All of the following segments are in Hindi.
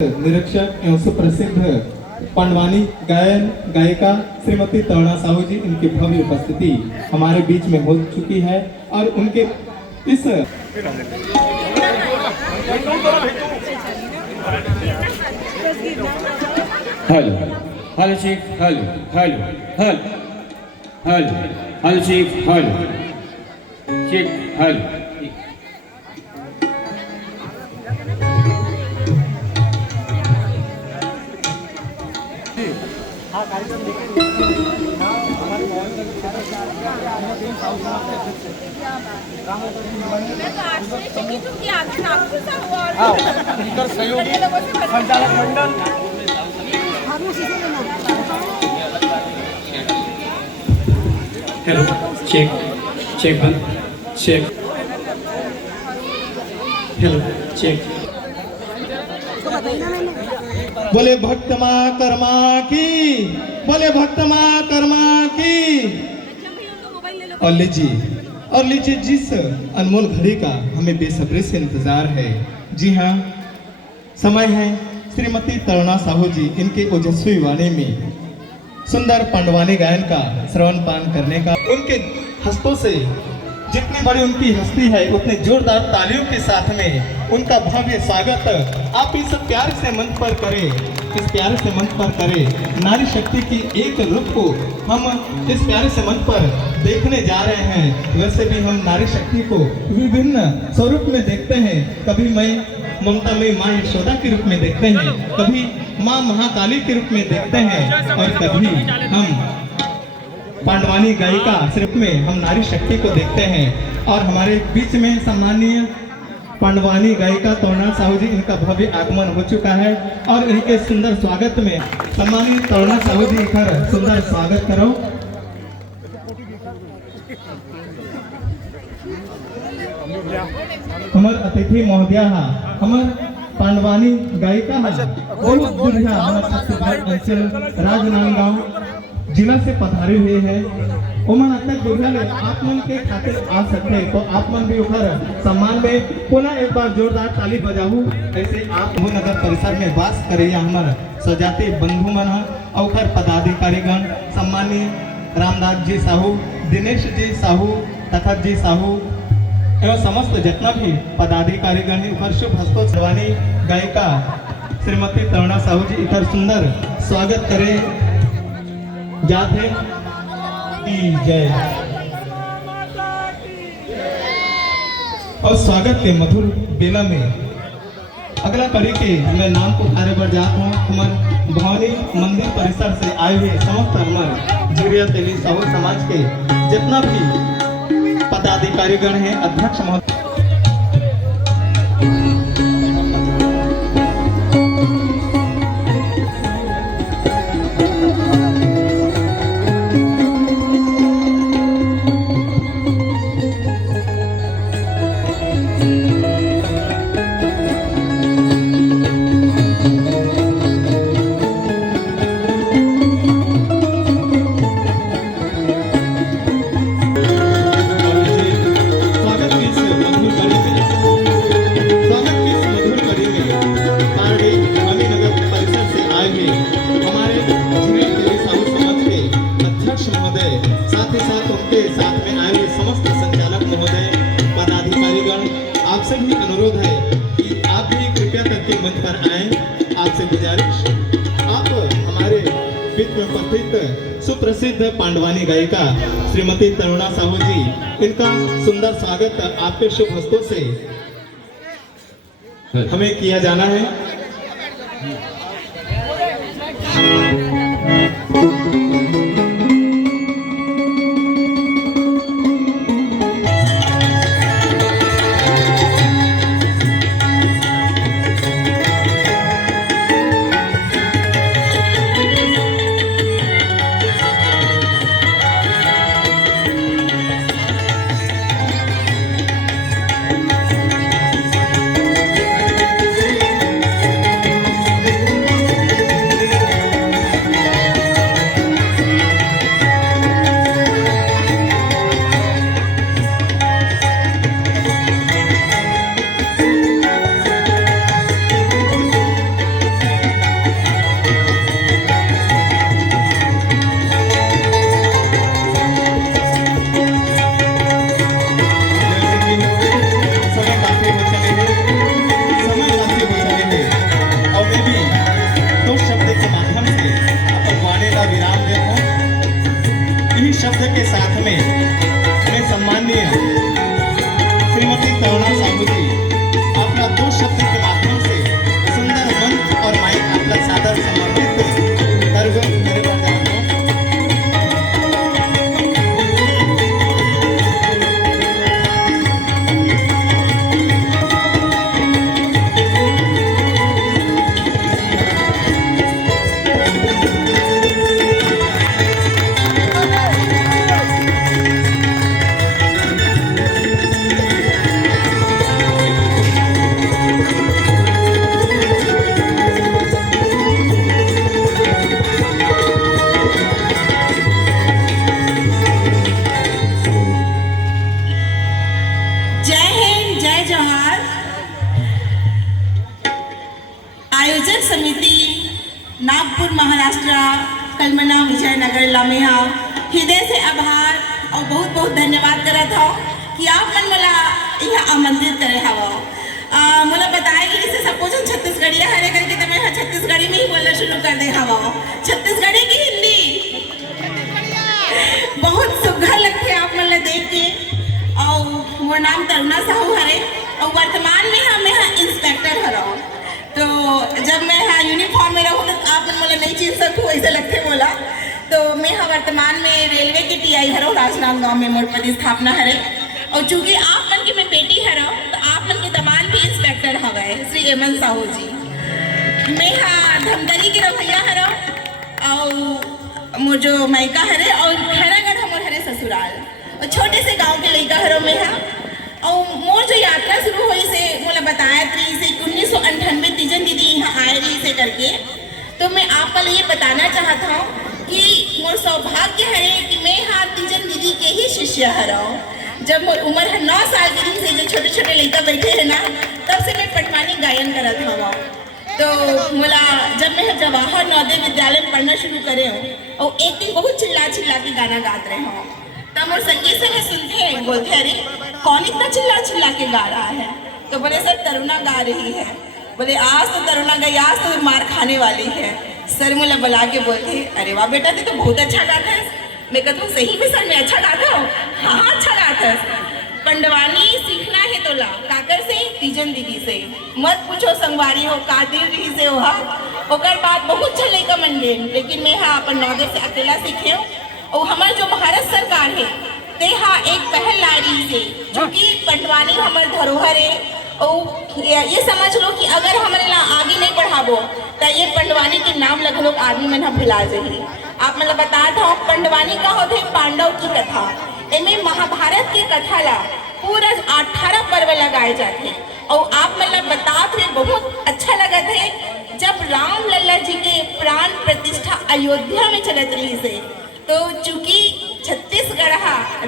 निरीक्षक एवं सुप्रसिद्ध पांडवानी गायन गायिका श्रीमती तरुणा साहू जी, इनकी भव्य उपस्थिति हमारे बीच में हो चुकी है और उनके इस hello hello chief, hello hello hello hello hello chief, hello chief, hello. संचालक मंडल हेलो चेक चेक बंद चेक हेलो चेक। बोले भक्त माँ कर्मा की, बोले भक्त माँ कर्मा की। और लीजिए जिस अनमोल घड़ी का हमें बेसब्री से इंतजार है। जी हाँ, समय है श्रीमती तरुणा साहू जी इनके ओजस्वी वाणी में सुंदर पांडवानी गायन का श्रवण पान करने का। उनके हस्तों से जितनी बड़ी उनकी हस्ती है उतने जोरदार तालियों के साथ में उनका भव्य स्वागत आप इस प्यार से मंच पर करें, इस प्यार से मंच पर करें। नारी शक्ति की एक रूप को हम इस प्यार से मंच पर देखने जा रहे हैं। वैसे भी हम नारी शक्ति को विभिन्न स्वरूप में देखते हैं। कभी मैं ममता में माँ यशोदा के रूप में देखते हैं, कभी माँ महाकाली के रूप में देखते हैं और कभी हम पांडवानी गायिका सिर्फ में हम नारी शक्ति को देखते हैं। और हमारे बीच में सम्मानीय पांडवानी गायिका तरुणा साहू जी, इनका भव्य आगमन हो चुका है और इनके सुंदर स्वागत में सम्मानीय तरुणा साहू जी कर सुंदर स्वागत करो। हमार अतिथि महोदया हमार पांडवानी गायिका बहुत बुढ़िया हमारे छत्तीसगढ़ अंचल राजनांदगांव जिला से पधारे हुए हैं। उमन तक बुढ़िया आप मन के खातिर आ सकते हैं तो आप मन भी उधर सम्मान में पुनः एक बार जोरदार ताली बजाऊ। ऐसे आप वो नगर परिसर में वास करे हमारे सजाती बंधु मन और पदाधिकारीगण सम्मानीय रामदास जी साहू, दिनेश जी साहू, तखत जी साहू एवं समस्त जितना भी पदाधिकारीगण ऊपर शुभ हस्तों सर्वानी गायिका श्रीमती तरुणा साहू जी इधर सुंदर स्वागत करे जाते की जय। और स्वागत के मधुर बेला में अगला कड़ी के मैं नाम को कार्य पर जाता हूँ। हमारे भवानी मंदिर परिसर से आए हुए समस्त हमारे जुरिया तेली साहू समाज के जितना भी पदाधिकारीगण हैं, अध्यक्ष महोदय सुप्रसिद्ध पांडवानी गायिका श्रीमती तरुणा साहू जी, इनका सुंदर स्वागत आपके शुभ हस्तों से हमें किया जाना है। आयोजक समिति नागपुर महाराष्ट्र कलमना विजयनगर लामेहा हृदय से आभार और बहुत बहुत धन्यवाद करत हो कि आप मन मला यहाँ आमंत्रित करे हवा। मला बताया कि जैसे सपोज हम छत्तीसगढ़िया हरे करके तो मैं छत्तीसगढ़ी में ही बोलना शुरू कर दे हवा। छत्तीसगढ़ी की हिंदी बहुत सुघर लगते आप मन देख के। और मोर नाम तरुणा साहू हरे और वर्तमान में हम यहाँ इंस्पेक्टर हरा। तो जब मैं यहाँ यूनिफॉर्म में रहूँ तो आप मन नहीं चीन सकूँ ऐसे लगते बोला। तो मैं यहाँ वर्तमान में रेलवे की टीआई हरो राजनांदगांव में मोर प्रतिस्थापना हरे। और चूंकि आप मन की मैं बेटी हरो तो आप मन के दमान भी इंस्पेक्टर हवे श्री हेमंत साहू जी। मैं यहाँ धमतरी के रवैया हरो और मोर जो मायका हरे और खैरागढ़ हमर हरे ससुराल और छोटे से गांव के लड़का हरो में यहाँ। और मोर जो यात्रा शुरू हुई से मोला बताया थी से 1998 तीजन दीदी यहाँ आए रही से करके। तो मैं आपका लिए बताना चाहता हूँ कि मोर सौभाग्य हरे कि मैं यहाँ तीजन दीदी के ही शिष्य हराऊँ। जब मोर उम्र है 9 साल के दिन से जो छोटे छोटे लड़का बैठे हैं ना तब से मैं पटवानी गायन करत हवा। तो मोला जब मैं जवाहर नवोदय विद्यालय में पढ़ना शुरू करे हूँ और एक दिन बहुत चिल्ला चिल्ला के गाना गाते रहे हूँ। तब मोर संगीत से सुनते हैं बोलते अरे कौन इतना चिल्ला चिल्ला के गा रहा है। तो बोले सर तरुणा गा रही है। बोले आज तो तरुणा गई आज तो मार खाने वाली है। सर मुझे बुला के बोलते अरे वाह बेटा तू तो बहुत अच्छा गाता है। मैं कहता हूँ सही में सर मैं अच्छा गाता हूँ। हाँ अच्छा गाता है। पंडवानी सीखना है तो ला काकर से तीजन दीदी से मत पूछो संगवारी हो कादिर रही से हो। ओकर बाद बहुत अच्छा लड़का मन गए लेकिन मैं हाँ अपन नौदर से अकेला सीखे हूँ। और हमारे जो भारत सरकार है ते हाँ एक पहल ला रही है क्योंकि पंडवानी हमारे धरोहर है। और ये समझ लो कि अगर हमारे ला आगे नहीं बढ़ाबो तो ये पंडवानी के नाम लग लोग आदमी में ना भुला जाए। आप मतलब बता था पंडवानी का होते पांडव की कथा इनमें महाभारत की कथा ला पूरा 18 पर्व लगाए जाते। और आप मतलब बता थे बहुत अच्छा लगा थे जब राम लल्ला जी के प्राण प्रतिष्ठा अयोध्या में चलत रही से। तो चूंकि छत्तीसगढ़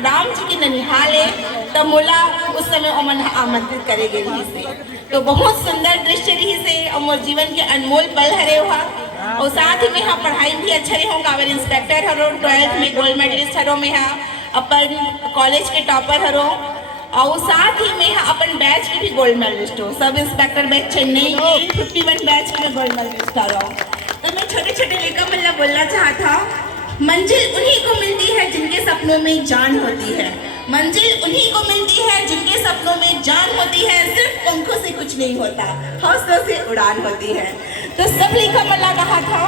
राम जी की ननिहाल है तब मोला उस समय ओमन आमंत्रित करे गए रही से। तो बहुत सुंदर दृश्य रही से और मोर जीवन के अनमोल पल हरे हुआ। और साथ ही में हाँ पढ़ाई भी अच्छा रहे होगा। अगर इंस्पेक्टर हरो 12th में गोल्ड मेडलिस्ट हरो में हाँ अपन कॉलेज के टॉपर हरो और साथ ही में हाँ अपन बैच के भी गोल्ड मेडलिस्ट हो। सब इंस्पेक्टर बैच चेन्नई के 51 बैच के गोल्ड मेडलिस्ट हरो। तो मैं छोटे छोटे लेकर मतलब बोलना चाहता हूँ मंजिल उन्हीं को मिलती है जिनके सपनों में जान होती है। मंजिल उन्हीं को मिलती है जिनके सपनों में जान होती है। सिर्फ पंखों से कुछ नहीं होता हौसलों से उड़ान होती है। तो सब लेखा मल्ला कहा था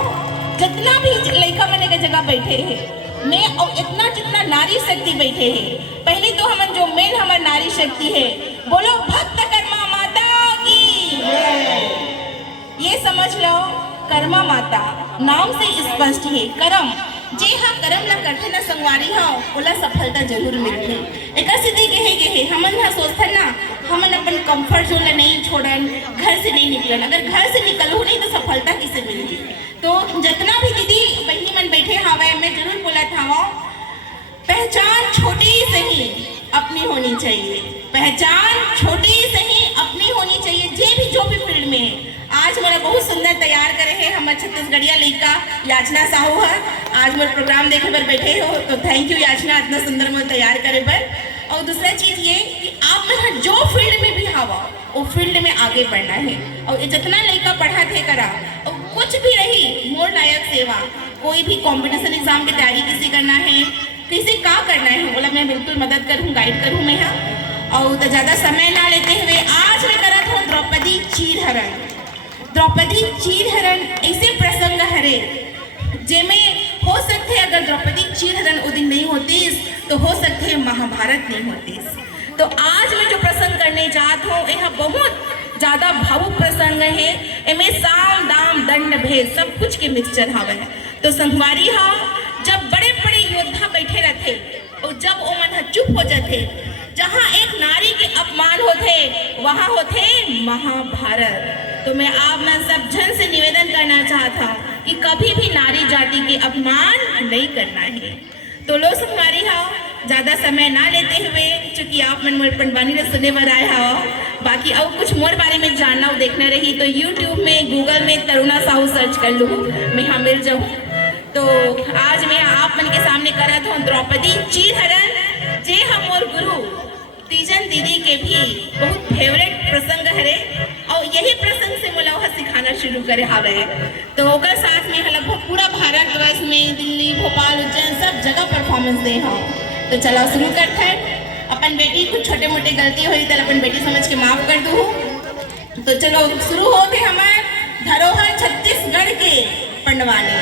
जितना भी लेखा मने के जगह बैठे हैं मैं और इतना जितना नारी शक्ति बैठे हैं। पहले तो हम जो मेन हमारी नारी शक्ति है बोलो भक्त कर्मा माता की। ये समझ लो कर्मा माता नाम से स्पष्ट है कर्म जी हाँ कर्म ला करते ना संगवारी हाँ ओला सफलता जरूर मिलती। एक सीधी गहे हमन ना सोचते ना हमन अपन कंफर्ट जोन ला नहीं छोड़न घर से नहीं निकलन। अगर घर से निकलू नहीं तो सफलता किसे मिलेगी। तो जितना भी दीदी बहनी मन बैठे हवा मैं जरूर बोला था पहचान छोटी सही अपनी होनी चाहिए। पहचान छोटी सही अपनी होनी चाहिए जो भी फील्ड में है। आज मेरा बहुत सुंदर तैयार करे है हमारे छत्तीसगढ़िया लड़का याचना साहू है। आज मेरे प्रोग्राम देखे पर बैठे हो तो थैंक यू याचना इतना सुंदर मुझे तैयार करे पर। और दूसरा चीज़ ये कि आप मेरा जो फील्ड में भी हवा वो फील्ड में आगे बढ़ना है। और जितना लड़का पढ़ा थे करा और कुछ भी रही मोर लायक सेवा कोई भी कंपटीशन एग्जाम की तैयारी किसी करना है किसी का करना है बोला मैं बिल्कुल मदद करूँ गाइड करूँ मैं यहाँ। और तो ज़्यादा समय ना लेते हुए आज मैं करा था द्रौपदी चीरहरण। द्रौपदी चीरहरण ऐसे प्रसंग हरे जेमें हो सकते अगर द्रौपदी चीरहरण उस दिन नहीं होती तो हो सकते महाभारत नहीं होती। तो आज मैं जो प्रसंग करने जात हूँ यह बहुत ज़्यादा भावुक प्रसंग है। इनमें साम दाम दंड भेद सब कुछ के मिक्सचर हवे है। तो संगवारी हाँ जब बड़े बड़े योद्धा बैठे रहते और जब वो मन चुप हो जाते जहाँ एक नारी के अपमान होते वहाँ होते महाभारत। तो मैं आप मैं सब जन से निवेदन करना चाहता हूँ कि कभी भी नारी जाति के अपमान नहीं करना है। तो लो संगवारी हाँ ज़्यादा समय ना लेते हुए, चूंकि आप मन मोर पंडवानी ने सुने बर आए हो, बाकी और कुछ मोर बारे में जानना और देखना रही तो यूट्यूब में गूगल में तरुणा साहू सर्च कर लूँ, मैं यहाँ मिल जाऊँ। तो आज मैं आप मन के सामने करत हूँ द्रौपदी चीरहरण, जे हम और गुरु तीजन दीदी के भी बहुत फेवरेट प्रसंग हरे और यही प्रसंग से मोला वह सिखाना शुरू करे हावे। तो ओकर साथ में लगभग पूरा भारतवर्ष में दिल्ली, भोपाल, उज्जैन सब जगह परफॉर्मेंस दे हाँ। तो चलो शुरू करते हैं। अपन बेटी कुछ छोटे मोटे गलती हुई तो अपन बेटी समझ के माफ कर दू। तो चलो शुरू होते हमारे धरोहर छत्तीसगढ़ के पंडवानी।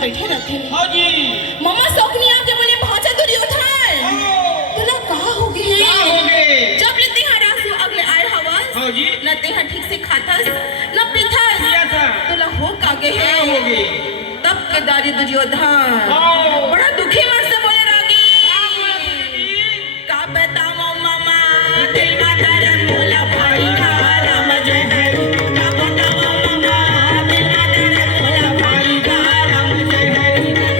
बैठे रहते मम्मा सौकनिया के बोले भाजा दुर्योधन तुला कहा हो गए जब लेते हैं रासु अगले आए हवस न ते ठीक से खातस न पीथस तुला हो कागे है तब के दारी दुर्योधन बड़ा दुखी मन से बोले रागी का बताओ मामा दिल माता रन बोला भाई का राम जय है का बताओ मामा दिल माता रन बोला भाई का राम जय है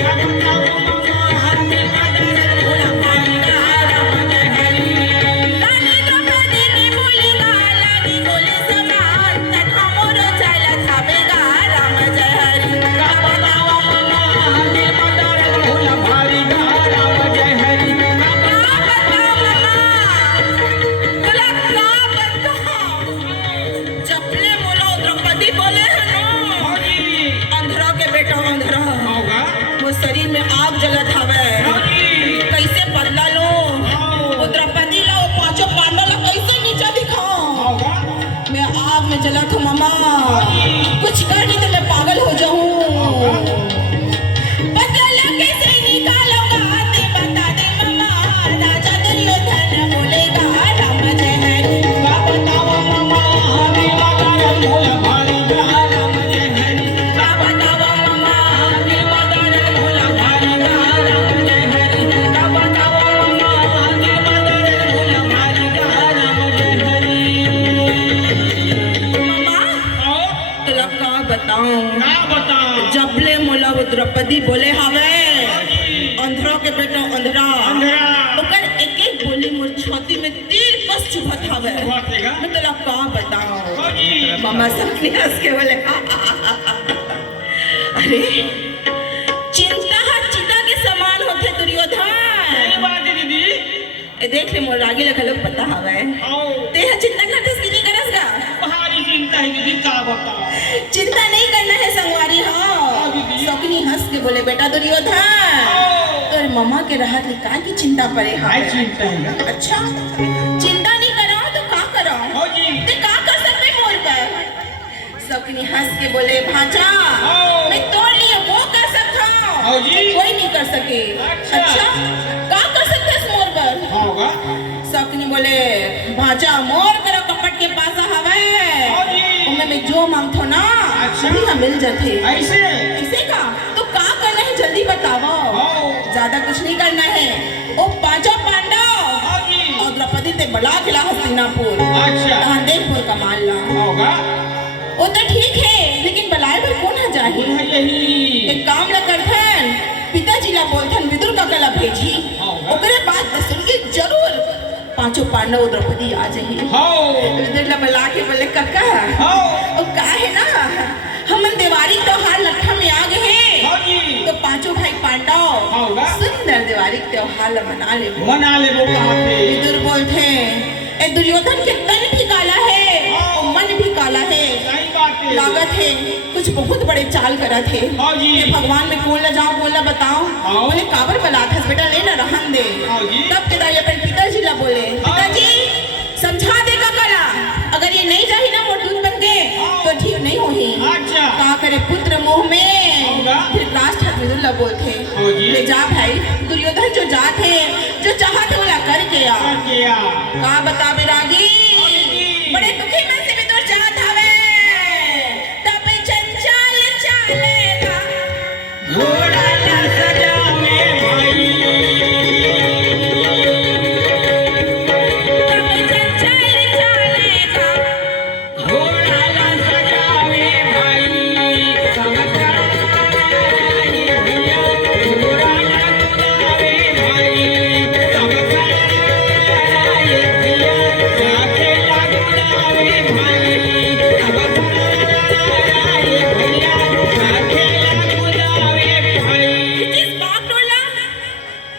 का बताओ मामा दिल माता रन बोला भाई का राम जय है लानी तो कदी बोलेगा लानी बोले समान तथा मोर चला थावेगा राम जय हरि का बताओ मामा दिल माता रन बोला भाई का राम जय हरि का बताओ मामा बोला का बताओ चपले मोला द्रौपदी बोले है ना अंधरा के बेटा अंधरा वो शरीर में आग जलत हवे कैसे बदला लो वो द्रौपदी ला वो पांचों पांडव ला कैसे नीचा दिखाओ मैं आग में जला था मामा कुछ कर नहीं तो मैं पागल हो जाऊं बदला लेके से निकालूंगा ते बता दे मामा राजा दुर्योधन बोलेगा राम जय हरि का बताओ मामा हमें माता रन बोला भाई का राम जय हरि का बताओ मामा हमें माता रन बोला भाई का राम जय हरि का बताओ मामा हमें माता रन बोला भाई का राम जय हरि मामा तुला का बताऊं जबले मोला वो द्रौपदी बोले हवे अंधरा के बेटा अंधरा ओकर एक एक बोली मोर छाती में तीर कस चुभत हवे मैं तुला का बताऊं मामा सबने हंस के बोले अरे चिंता हर चिता के समान होते दुर्योधन ए देख ले मोर रागी लखा लोग पता हवे ते चिंता करते कि नहीं करसगा चिंता नहीं करना है संगवारी हाँ सपनी हंस के बोले बेटा दुर्योधन तोर मम्मा के रहत निकाल की चिंता पड़े हाँ अच्छा चिंता नहीं करो तो का करो ते का कर सकते मोर पर सपनी हंस के बोले भांजा मैं तोड़ लिए वो कर सकता हूँ कोई नहीं कर सके अच्छा का कर सकते इस मोर पर सपनी बोले भांजा मोर करो कपट के पास हवे मैं जो मांगतो ना वही हम मिल जाते ऐसे का तो का करना है जल्दी बताओ ज्यादा कुछ नहीं करना है। वो पांचों पांडव हाँ जी। और द्रौपदी ते बला खिला हस्तिनापुर अच्छा। देवपुर का मानला होगा। वो तो ठीक है, लेकिन बलाए पर कौन है जाही? कौन है यही? एक काम न करथन, पिताजी ला बोलथन विदुर का कला भेजी, ओकरे बाद दसुन की जरूर पांचों पांडव द्रौपदी आ जाही। हाँ। विदुर ला बला के बोले काका हाँ। और का है ना हमन दिवाली त्योहार लट्ठा में आ गए हैं, हाँ जी। तो पांचों भाई पांडव होगा। सुंदर दिवाली त्योहार ला मना ले। मना ले वो कहाँ पे? विदुर बोलते ए दुर्योधन के तन भी काला है और मन भी काला है, सही बात है। लागत है कुछ बहुत बड़े चाल करा थे। हाँ जी। ये भगवान में बोलना जाओ बोलना बताओ। हाँ। बोले काबर बला था बेटा लेना रहन दे। हाँ जी। तब पिताजी अपने पिताजी ला बोले हाँ। पिताजी समझा दे का कला, अगर ये नहीं जाही ना मोटून बन के तो ठीक नहीं होही। अच्छा। का करे पुत्र मोह में होगा। फिर लास्ट हाथ विदुर ला बोलते हाँ जी। ले जा भाई, दुर्योधन जो जाते जो चाहते बोला करके आ। करके आ। का बता बिरागी बड़े दुखी मन से विदुर जात हवे, तब चंचल चालेगा घोड़ा ला सजावे भाई। तब चंचल चालेगा घोड़ा ला सजावे भाई। समझा ये भैया। घोड़ा ला सजावे भाई। समझा ये भैया। जाके लागुड़ावे भाई। समझा ये भैया। जाके लागुड़ावे भाई। किस बात टोला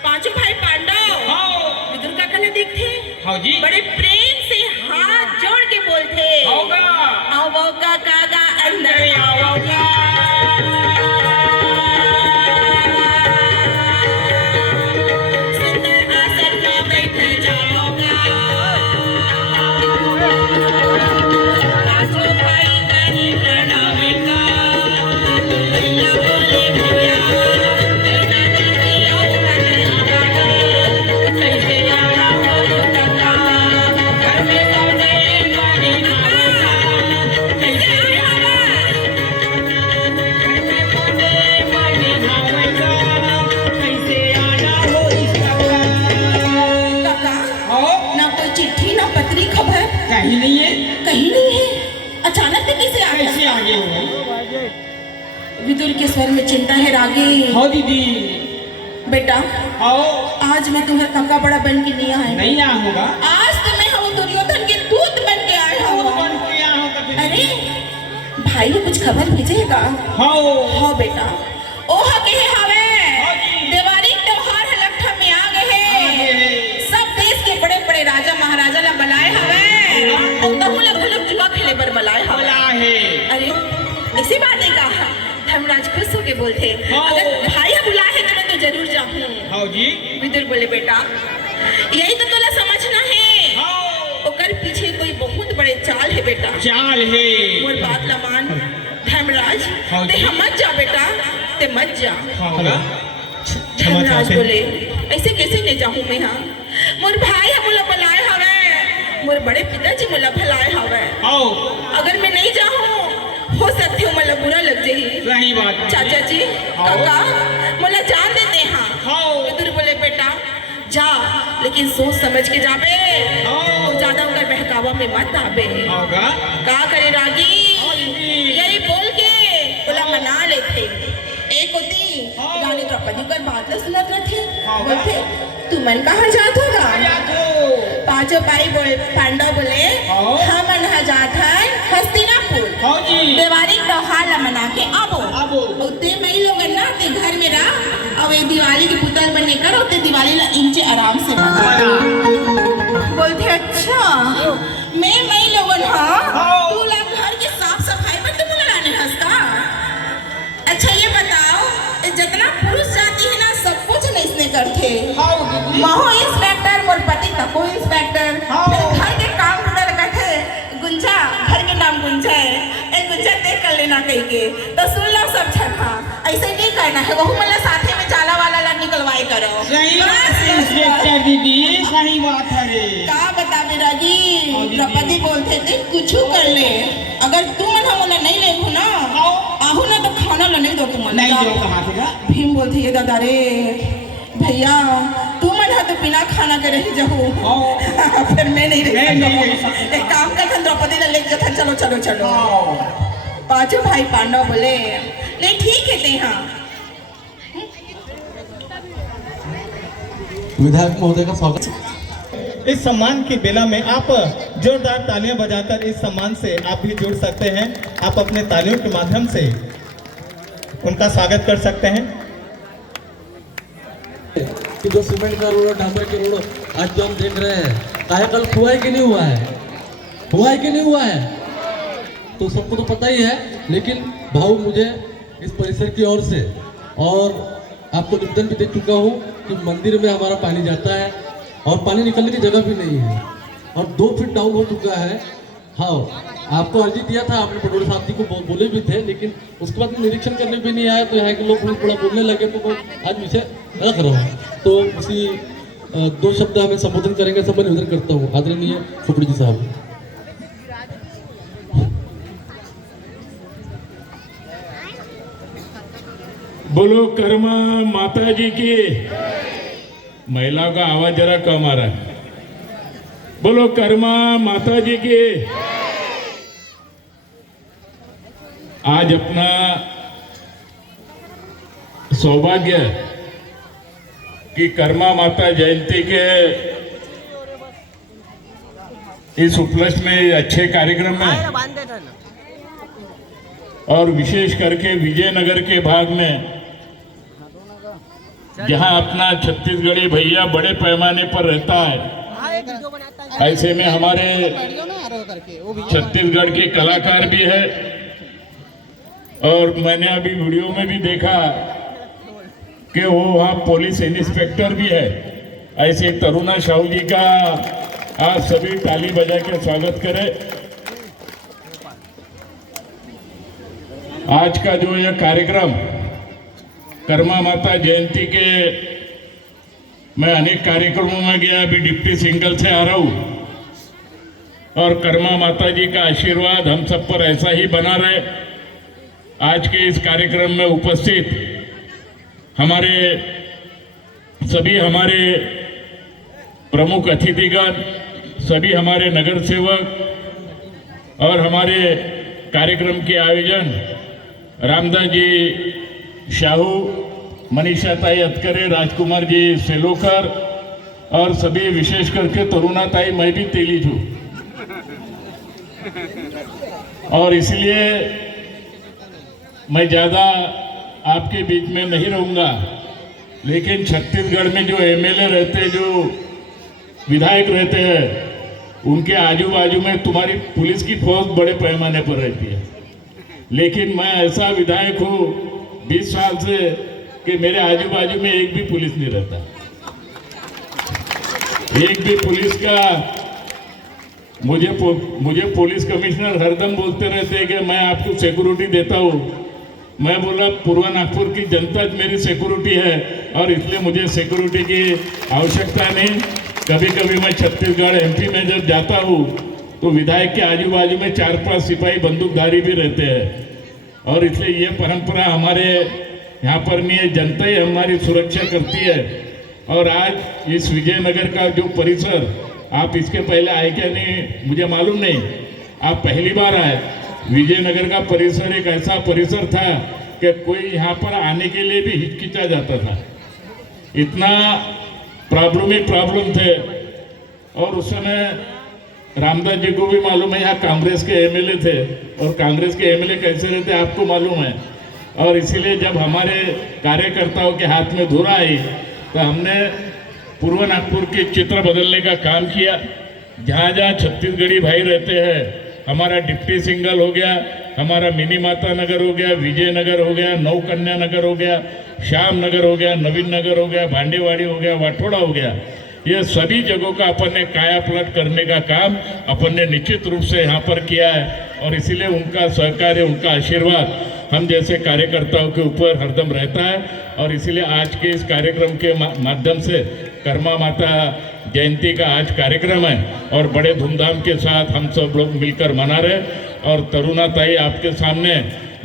पांचों भाई पांडव हाँ। विदुर का कला देखते हाँ जी। बड़े प्रेम से हाथ जोड़ के बोलते होगा। आओ वो काका अंदर अंदर आओगा। सुंदर आसन में बैठ जाओगा। पांचों भाई करी प्रणामिका भैया बोले भैया बेटा दीदी आओ कैसे आना बोलो काका घर में सबने पानी मांगा कैसे आया घर में सबने पानी मांगेगा। कैसे आना हो इसका? काका हो? ना कोई चिट्ठी ना पत्री खबर कहीं नहीं है। कहीं नहीं है, अचानक से कैसे आ गया? कैसे आगे हो? विदुर के स्वर में चिंता है रागी। हो दीदी। बेटा आओ। आज मैं तुम्हें काका बड़ा बन के नहीं आया, नहीं आ होगा। आज तो मैं हम दुर्योधन के दूत बन के आया दूध हूँ। बन के आ होगा फिर। अरे भाई ने कुछ खबर भेजेगा? हो। हाँ बेटा ओह कहे हवे हाँ जी। दिवाली त्योहार है लट्ठा में आ गए हैं, सब देश के बड़े बड़े राजा महाराजा ला बुलाए हवे और तहु ला खुलक जुआ खेले बर बुलाए हवे। बोला है। अरे ऐसी बात है का धर्मराज खुश होके बोलते हाँ। अगर भाई बुलाए है तो मैं तो जरूर जाऊँ। हो जी। विदुर बोले बेटा यही तो तोला समझना है, हो। ओकर पीछे कोई बहुत बड़े चाल है बेटा। चाल है। मोर बात ला मान धर्मराज हाँ ते जी। हम मत जा बेटा ते मत जा। होगा। धर्मराज चाहते हैं। बोले ऐसे कैसे ले जाऊं मैं? हाँ मोर भाई मोला बुलाए हवे, मोर बड़े पिताजी मोला बुलाए हवे, हो। अगर मैं नहीं जाऊं हो सकते हो मोला बुरा लग जाही। सही बात है। चाचा जी काका मोला जान देते हैं। हाँ। विदुर बोले बेटा जा लेकिन सोच समझ के जाबे हाँ। और ज्यादा उनका बहकावा में मत आबे। होगा। का करे रागी यही बोल के बोला मना लेते। एक होती हाँ। रानी द्रौपदी कर बात न सुनत रहते हाँ। बोलते तू मन कहाँ जात होगा? आया तो। पांचों भाई पांडव बोले हाँ। हम मनहा जात है हस्तिनापुर हो जी। दिवाली त्योहार ला मना के आबो। आबो। उते मई लोग ना ते घर में रह अब एक दिवाली की पुतल बनने कर उते दिवाली ला इंचे आराम से मना। बोलते अच्छा मैं मई लोगन हाँ हाँ। तू ला घर की साफ सफाई पर तुम लगाने हंसता। अच्छा ये बताओ जितना पुरुष जाति है ना सब कुछ नहीं इसने करते। हो दीदी। महो इंस्पेक्टर मोर पति तको इंस्पेक्टर हाँ। फिर घर के काम करने लगा थे गुंजा घर के नाम गुंजा है एक गुंजा देख कर लेना कहीं के तो सुन लो सब छठा ऐसे नहीं करना है वह मतलब साथे में चाला वाला ला निकलवाए करो। सही बात बस, है बस, बस। इंस्पेक्टर दीदी। सही बात है रे। का बता बेरागी हाँ दीदी। द्रौपदी बोलते थे कुछ कर ले अगर तुम मन हम नहीं ले ना हाँ। आहू ना तो खाना ला नहीं दो तुम नहीं दो कहाँ से का? भीम बोलते ये दादा रे भैया तू मन हा तो बिना खाना के रही जहू हाँ। फिर मैं नहीं मैं नहीं रही रही सकती। एक काम कर द्रौपदी ने लेके था, चलो चलो चलो। पांचों भाई पांडव बोले नहीं ठीक है ते हाँ। विधायक महोदय का स्वागत। इस सम्मान की बेला में आप जोरदार तालियां बजाकर इस सम्मान से आप भी जुड़ सकते हैं। आप अपने तालियों के माध्यम से उनका स्वागत कर सकते हैं। कि जो सीमेंट का रोड, डामर के रोड आज जो हम देख रहे हैं, कायाकल्प हुआ है कि नहीं हुआ है? हुआ है कि नहीं हुआ है? तो सबको तो पता ही है, लेकिन भाऊ मुझे इस परिसर की ओर से और आपको निवेदन भी दे चुका हूँ कि मंदिर में हमारा पानी जाता है और पानी निकलने की जगह भी नहीं है और 2 फीट डाउन हो चुका है। हाँ, आपको अर्जी दिया था, आपने पटोले साहब जी को बोले भी थे, लेकिन उसके बाद निरीक्षण करने भी नहीं आया, तो यहाँ के लोग थोड़ा बोलने लगे, तो मैं आज विषय रख रहा हूँ। तो उसी 2 शब्द हमें संबोधन करेंगे, सब मैं निवेदन करता हूँ। आदरणीय खोपड़ी जी साहब। बोलो कर्मा माता जी की। महिलाओं का आवाज जरा कम आ रहा है। बोलो कर्मा माता जी की। आज अपना सौभाग्य कि कर्मा माता जयंती के इस उपलक्ष्य में अच्छे कार्यक्रम में और विशेष करके विजयनगर के भाग में जहां अपना छत्तीसगढ़ी भैया बड़े पैमाने पर रहता है, ऐसे में हमारे छत्तीसगढ़ के कलाकार भी है। और मैंने अभी वीडियो में भी देखा कि वो वहाँ पुलिस इंस्पेक्टर भी है। ऐसे तरुणा साहू जी का आज सभी ताली बजा के स्वागत करें। आज का जो यह कार्यक्रम कर्मा माता जयंती के, मैं अनेक कार्यक्रमों में गया, अभी डिप्टी सिंगल से आ रहा हूं और कर्मा माता जी का आशीर्वाद हम सब पर ऐसा ही बना रहे। आज के इस कार्यक्रम में उपस्थित सभी हमारे प्रमुख अतिथिगण, सभी हमारे नगर सेवक और हमारे कार्यक्रम के आयोजन रामदास जी शाहू, मनीषा ताई अतकरे, राजकुमार जी सेलोकर और सभी विशेष करके तरुणा ताई, मैं भी तेली हूँ और इसलिए मैं ज़्यादा आपके बीच में नहीं रहूँगा। लेकिन छत्तीसगढ़ में जो एमएलए रहते, जो विधायक रहते हैं, उनके आजू बाजू में तुम्हारी पुलिस की फौज बड़े पैमाने पर रहती है। लेकिन मैं ऐसा विधायक हूँ 20 साल से कि मेरे आजू बाजू में एक भी पुलिस नहीं रहता। एक भी पुलिस का मुझे पुलिस कमिश्नर हरदम बोलते रहते हैं कि मैं आपको सिक्योरिटी देता हूँ। मैं बोला पूर्व नागपुर की जनता मेरी सिक्योरिटी है और इसलिए मुझे सिक्योरिटी की आवश्यकता नहीं। कभी कभी मैं छत्तीसगढ़ एमपी में जब जाता हूँ तो विधायक के आजू बाजू में 4-5 सिपाही बंदूकधारी भी रहते हैं और इसलिए ये परंपरा हमारे यहाँ पर नहीं है। जनता ही हमारी सुरक्षा करती है। और आज इस विजयनगर का जो परिसर, आप इसके पहले आए क्या नहीं मुझे मालूम नहीं, आप पहली बार आए। विजयनगर का परिसर एक ऐसा परिसर था कि कोई यहाँ पर आने के लिए भी हिचकिचा जाता था, इतना प्रॉब्लम थे। और उस समय रामदास जी को भी मालूम है यहाँ कांग्रेस के एमएलए थे और कांग्रेस के एमएलए कैसे रहते आपको मालूम है। और इसीलिए जब हमारे कार्यकर्ताओं के हाथ में धुरा आई तो हमने पूर्व नागपुर के चित्र बदलने का काम किया। जहाँ जहाँ छत्तीसगढ़ी भाई रहते हैं, हमारा डिप्टी सिंगल हो गया, हमारा मिनी माता नगर हो गया, विजयनगर हो गया, नवकन्या नगर हो गया, श्याम नगर हो गया, नवीन नगर हो गया, भांडेवाड़ी हो गया, वाठोड़ा हो गया, ये सभी जगहों का अपन ने काया पलट करने का काम अपन ने निश्चित रूप से यहाँ पर किया है। और इसीलिए उनका सहकार्य, उनका आशीर्वाद हम जैसे कार्यकर्ताओं के ऊपर हरदम रहता है। और इसीलिए आज के इस कार्यक्रम के माध्यम से कर्मा माता जयंती का आज कार्यक्रम है और बड़े धूमधाम के साथ हम सब लोग मिलकर मना रहे। और तरुणा ताई आपके सामने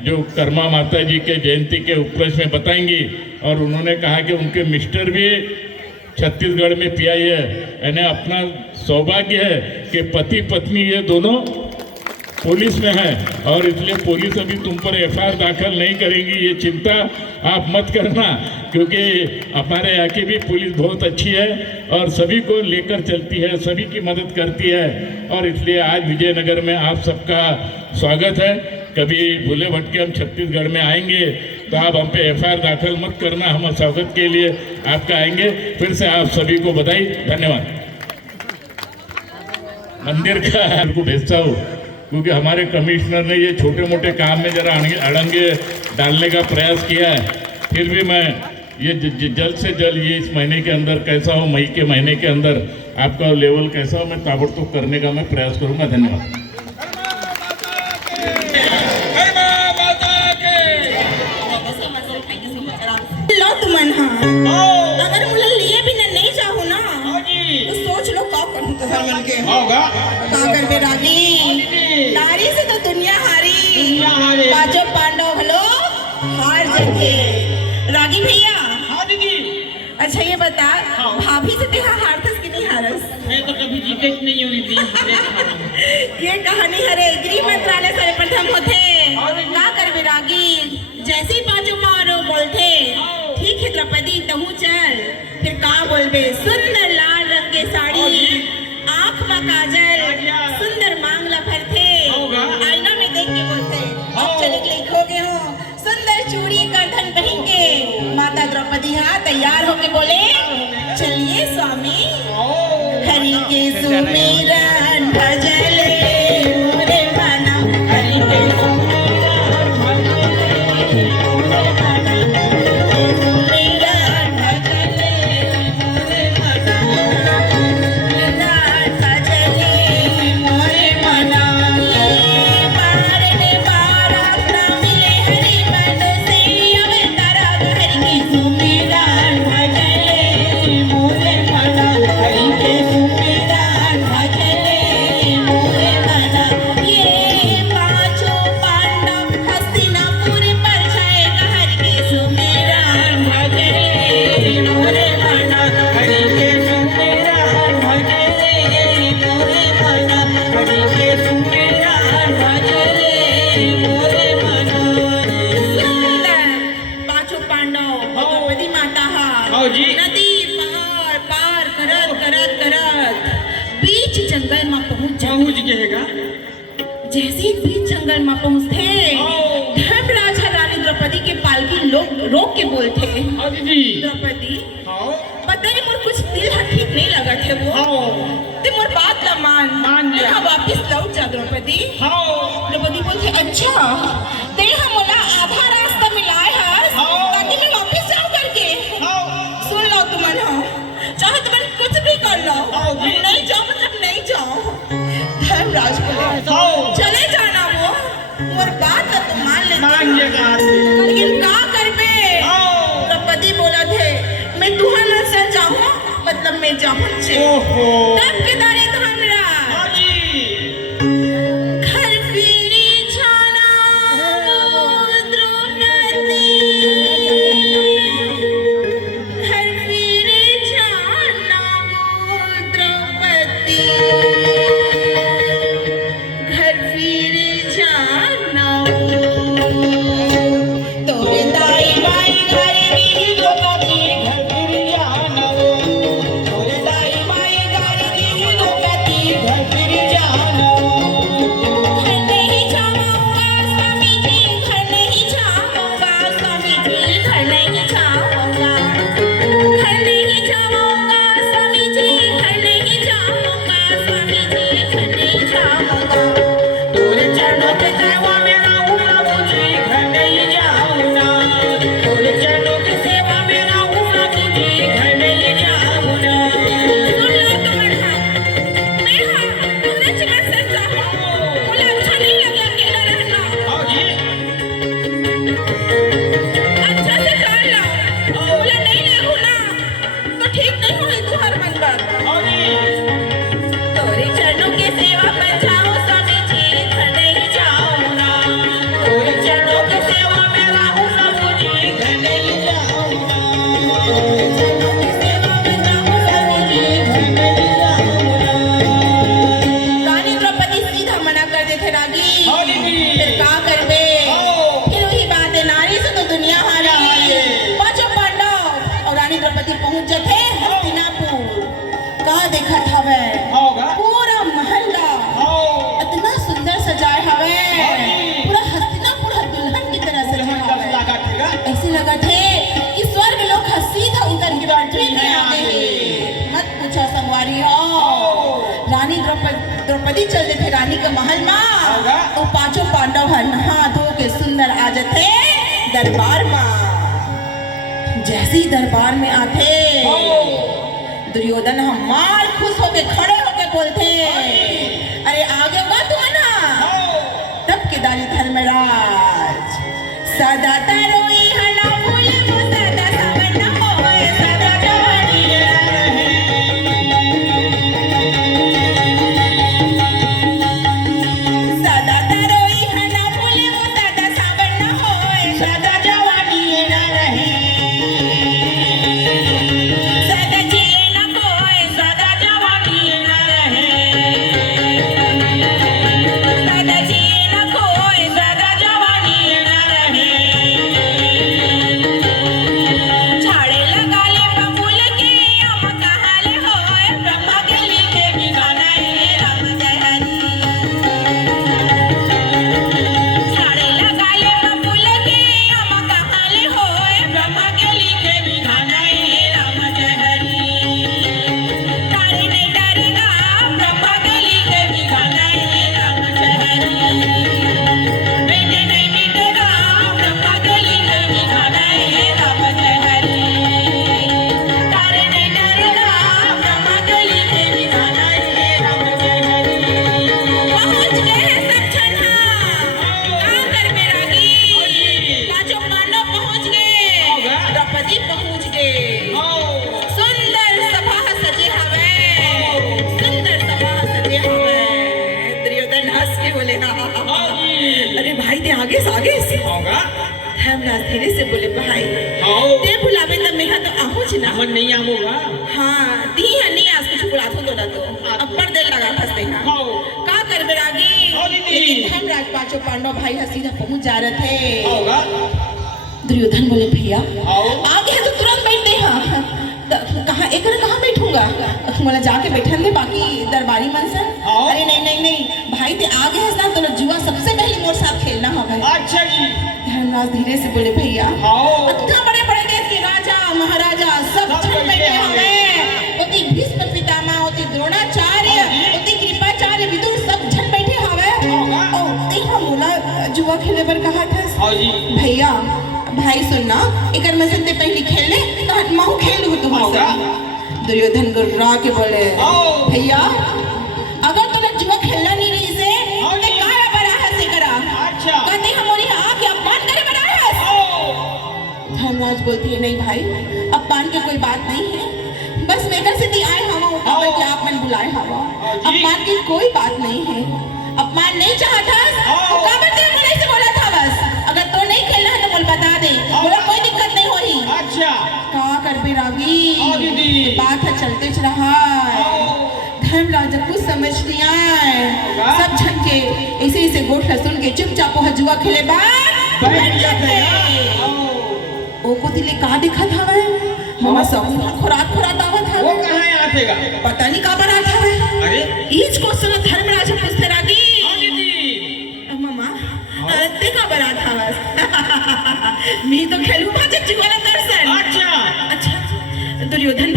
जो कर्मा माता जी के जयंती के उपलक्ष्य में बताएंगी। और उन्होंने कहा कि उनके मिस्टर भी छत्तीसगढ़ में पीआई है, यानी अपना सौभाग्य है कि पति पत्नी ये दोनों पुलिस में है, और इसलिए पुलिस अभी तुम पर एफआईआर दाखिल नहीं करेंगी, ये चिंता आप मत करना, क्योंकि हमारे यहाँ की भी पुलिस बहुत अच्छी है और सभी को लेकर चलती है, सभी की मदद करती है। और इसलिए आज विजयनगर में आप सबका स्वागत है। कभी भूले भटके हम छत्तीसगढ़ में आएंगे तो आप हम पे एफआईआर दाखिल मत करना, हम स्वागत के लिए आपका आएंगे। फिर से आप सभी को बधाई, धन्यवाद। मंदिर का को भेजता हूँ, क्योंकि हमारे कमिश्नर ने ये छोटे मोटे काम में जरा अड़ंगे डालने का प्रयास किया है। फिर भी मैं ये जल्द से जल्द ये इस महीने के अंदर कैसा हो, मई के महीने के अंदर आपका लेवल कैसा हो, मैं ताबड़तोड़ करने का मैं प्रयास करूंगा। धन्यवाद। लो तुमन हाँ, अगर मुझे लिए भी नहीं चाहो ना तो सोच लो का करूं तो हर मन के का कर बे रागी, नारी से तो दुनिया हारी, पांचों पांडव भलो हार जाते। रागी भैया, हाँ दीदी। अच्छा ये बता, भाभी से तेरा हारथस कि नहीं हारस? मैं तो कभी जीते ही नहीं हुई थी। ये कहानी हरे गृह मंत्रालय सर्वप्रथम होते का कर बे रागी, जैसे ही पांचों मारो बोलते ठीक है द्रौपदी तहु चल, फिर का बोलबे सुंदर लाल रंग के साड़ी, आँख में काजल, सुंदर मांगला भरथे, आईना में देख के बोलते अब चले लिखोगे हो, सुंदर चूड़ी करधन पहन के माता द्रौपदी हाँ तैयार होके बोले चलिए स्वामी, हरि के सुमिरन भजले मोरे मना, हरि के जैसे ही बीच जंगल में पहुंचते धर्मराज रानी द्रौपदी के पालकी लोग रोक के बोलते द्रौपदी पता नहीं मोर कुछ दिल ठीक नहीं लगा थे वो ते मोर बात ला मान यहाँ वापिस लौट जा द्रौपदी। द्रौपदी बोलते अच्छा ते हम मोला आधा रास्ता मिलाए हस ताकि मैं वापिस जाऊं करके। सुन लो तुमन हो, चाहे तुमन कुछ भी कर लो, नहीं जाओ मतलब नहीं जाओ। धर्मराज बोले चले जाना वो मोर बात तो मान लेगा, लेकिन का करबे? द्रौपदी बोला थे मैं तुहर न सर जाऊं मतलब मैं जाऊं छे तब के दारे तो हमरा घर फिरी जाना द्रौपदी, घर फिरी जाना द्रौपदी, घर फिरी जाना तोरे दाई माई घर दी द्रौपदी, घर फिरी जाना तोरे दाई माई घर दी का करबे फिर वही बात है, नारी से तो दुनिया हारा है। पांचों पांडव और रानी द्रौपदी पहुंच जाते हस्तिनापुर। का देखत हवे पूरा महल्ला इतना सुंदर सजाए हवे, पूरा हस्तिनापुर दुल्हन की तरह सजा हवे। ऐसे लगा थे कि स्वर्ग लोग सीधा उतर के पृथ्वी में आ गए। मत पूछो संगवारी हो, रानी द्रौपदी चलते थे रानी के महल में, तो पांचों पांडव नहा धो के सुंदर आ जाते दरबार में। जैसे ही दरबार में आते दुर्योधन हमार खुश होके खड़े होके बोलते, अरे आगे हुआ तुम ना। तब केदारी धर्मराज सदा तरोई हना भूले वो सदा सावन न होए, सदा जवानी रहे। सदा तरोई हना भूले वो सदा सावन न होए, सदा जवानी रहे। सदा जिए न कोई, सदा जवानी रहे। सदा जिए न कोई, सदा जवानी रहे। झाड़े लगा ले बबूल के हम कहाले होए, ब्रह्मा के लिखे बिगाना है राम जय हरि। झाड़े लगा ले बबूल के हम कहाले होए, ब्रह्मा के लिखे बिगाना है राम जय हरि। तारे नहीं डरेगा ब्रह्मा के लिखे बिगाना है राम जय हरि। बेटे नहीं मिटेगा ब्रह्मा के लिखे बिगाना है राम जय हरि। तारे नहीं डरेगा ब्रह्मा के लिखे बिगाना है राम जय हरि। पहुंच गए सब छन्हा, कहाँ कर मेरा गीत। पांचों पांडव पहुंच गए, द्रौपदी पहुंच गए। सुंदर सभा सजे हवे, सुंदर सभा सजे हवे। दुर्योधन हंस के बोले, अरे भाई ते आगे से धर्मराज धीरे से बोले, भाई ते बुलावे तब मेरा तो आहूच ना। मन नहीं आऊंगा। हाँ ती है नहीं आज कुछ बुलातो तो ना तो अब्बर देर लगा फंसते ना। का कर बेरागी, लेकिन धर्मराज पांचों पांडव भाई सीधा पहुंच जा रहे थे। दुर्योधन बोले, भैया आगे है तो तुरंत बैठते हैं। कहाँ एक कहाँ बैठूंगा, बोला जाके बैठन दे बाकी दरबारी मनसन। अरे नहीं नहीं नहीं भाई ते आगे है ना, तो जुआ सबसे पहले मोर साथ खेलना होगा। अच्छा जी। धर्मराज धीरे से बोले, भैया इतना बड़े बड़े देश के राजा महाराजा सब छन बैठे हवे। होती भीष्म पितामह, होती द्रोणाचार्य, होती कृपाचार्य, विदुर सब छन बैठे हवे। ओ देखा मोला जुआ खेले पर कहा था भैया। भाई सुनना, एकर में से ते पहली खेलने तो माहू खेल लू तुम्हारे। दुर्योधन गुर्रा के बोले, भैया अगर तूने जुआ खेलना नहीं रही से ते काला बरा है से करा। अच्छा। कहते हमारी आंख अपमान करे बरा है। धर्मराज बोलती है, नहीं भाई अपमान की कोई बात नहीं है, बस मेकर से दी आए हवा ऊपर के आप मन बुलाए हवा। अपमान की कोई बात नहीं है, अपमान नहीं चाहता तो काबर ते मुझे से बोला था। बस अगर तो नहीं खेलना है तो बोल बता दे, बोला कोई दिक्कत नहीं होगी। अच्छा। का कर बेरागी, बात है चलते रहा। धर्मराज कुछ समझ नहीं आए, सब छन के ऐसे ऐसे गोठ सुन के चुपचाप वो जुआ खेले बाद बैठ जाते। ओ को दिले का देखा था वे मामा सब खुराक आवत था। वो कहाँ आतेगा? पता नहीं का बना था वे। अरे ईच को सुन धर्मराज पूछते रागी, मामा ते का बना था बस। मी तो खेलू भाजक जुआ दर्शन। अच्छा दुर्योधन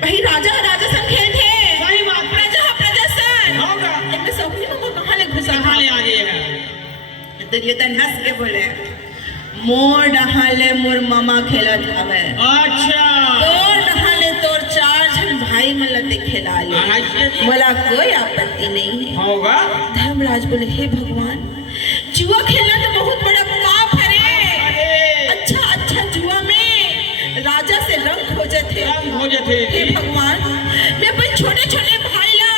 भाई राजा सन खेल थे। सही बात। प्रजा सन होगा। इनमें सौखनी को कहाँ ले घुसा कहाँ ले आ गए हैं? दुर्योधन हंस के बोले, मोर डहाले मोर मामा खेलत हवे। अच्छा। तोर डहाले तोर चार जन भाई मलते खेला ले, मला कोई आपत्ति नहीं है। होगा। धर्मराज बोले, हे भगवान जुआ खेलना तो बहुत बड़ा पाप है रे। अच्छा जुआ में राजा से रंग खोजत है। हे भगवान मैं अपन छोटे छोटे भाई ला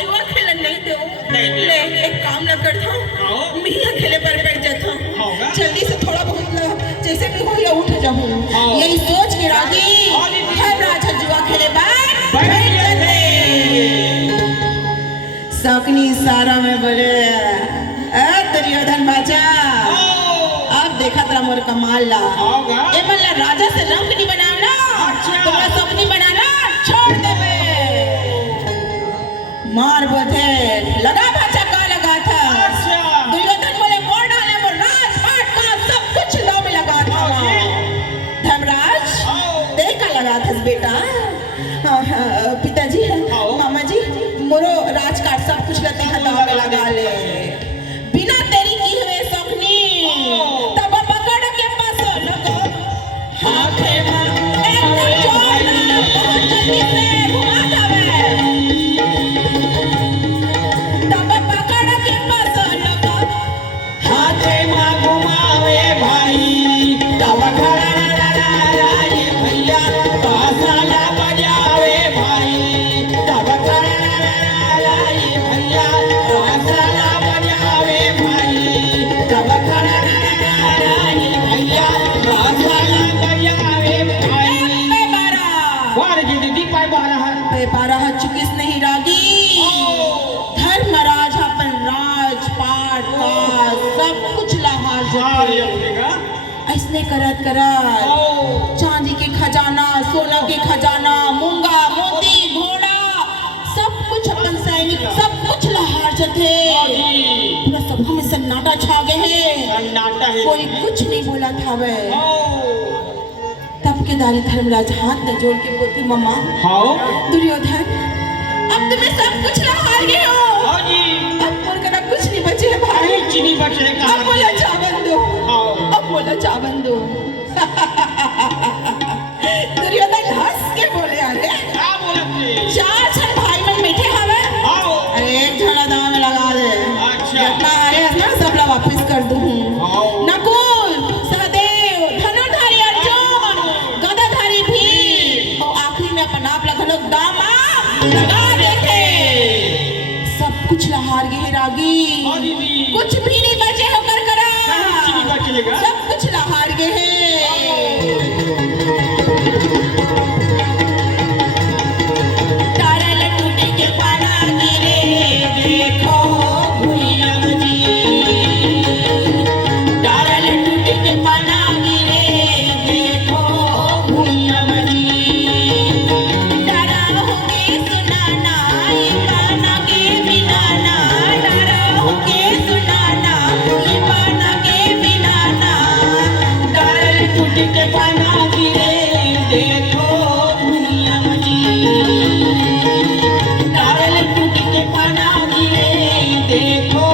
जुआ खेलन नहीं दो। ले एक काम न करता हूँ, मैं ही खेले पर बैठ जाता हूँ। जल्दी से थोड़ा बहुत जैसे भी हो या उठ जाऊँ। यही सोच के रागी हर राजा जुआ खेले बैठ जाते। सकनी सारा में बोले, दुर्योधन बाजा अब देखा तेरा मोर कमाल ला ए मल्ला राजा से रंग नहीं बनाना तुम्हारा सपनी बनाना छोड़ दे बे मार बोधे लगा भाचा का लगा था दुर्योधन बोले मोड़ डाले वो राजपाट का सब कुछ लो में लगा था धर्मराज देख का लगा था बेटा पिताजी मामा जी मोरो राजकाट सब कुछ लते हदाव में लगा ले बिना तेरी की हुए सपनी तब पकड़ के पास लगो हाथे में एक जोड़ना बहुत जल्दी से घुमा जावे तब पकड़ के पास लगो हाथे में घुमावे भाई तब खड़ा ये भैया बांसुरी बजावे भाई तब खड़ा ये भैया बांसुरी बजावे भाई तब खड़ा ये भैया बांसुरी बजावे भाई पे बारह चुकिस नहीं रागी धर्मराज अपन राजपाट का सब कुछ लहार जाते ऐसने करत करत चांदी के खजाना सोना के खजाना मूंगा मोती घोड़ा सब कुछ अपन सैनिक सब कुछ लहार जाते पूरा सभा में सन्नाटा छा गए हैं कोई कुछ नहीं बोला था वे तब के दारी धर्मराज हाथ में जोड़ के बोलती मम्मा दुर्योधन अब तुम्हें सब कुछ लहार गए हो अब मोर करा कुछ नहीं बचे है भाई अब बोला चावल दो अब बोला चावल दो दुर्योधन हंस के बोले आगे चार छह भाई मन मीठे हवे अरे एक झड़ा दाव में लगा दे जितना आए है ना सब ला वापस कर दूं नकुल सहदेव धनुर्धारी अर्जुन गदाधारी भीम और आखिरी में अपन आप लगलो दामा लगा देते सब कुछ लहार गए रागी कुछ भी नहीं बचे होकर करा सब कुछ लहार गए हैं तारा लटूटे के पाना गिरे देखो भुइया जी तारा लटूटे के पाना गिरे देखो भुइया जी तारा होके सुनाना ये गाना के बिनाना तारा होके सुनाना ये गाना के बिनाना तारा लटूटे के पाना गिरे देखो भुइया जी तारा लटूटे के पाना गिरे देखो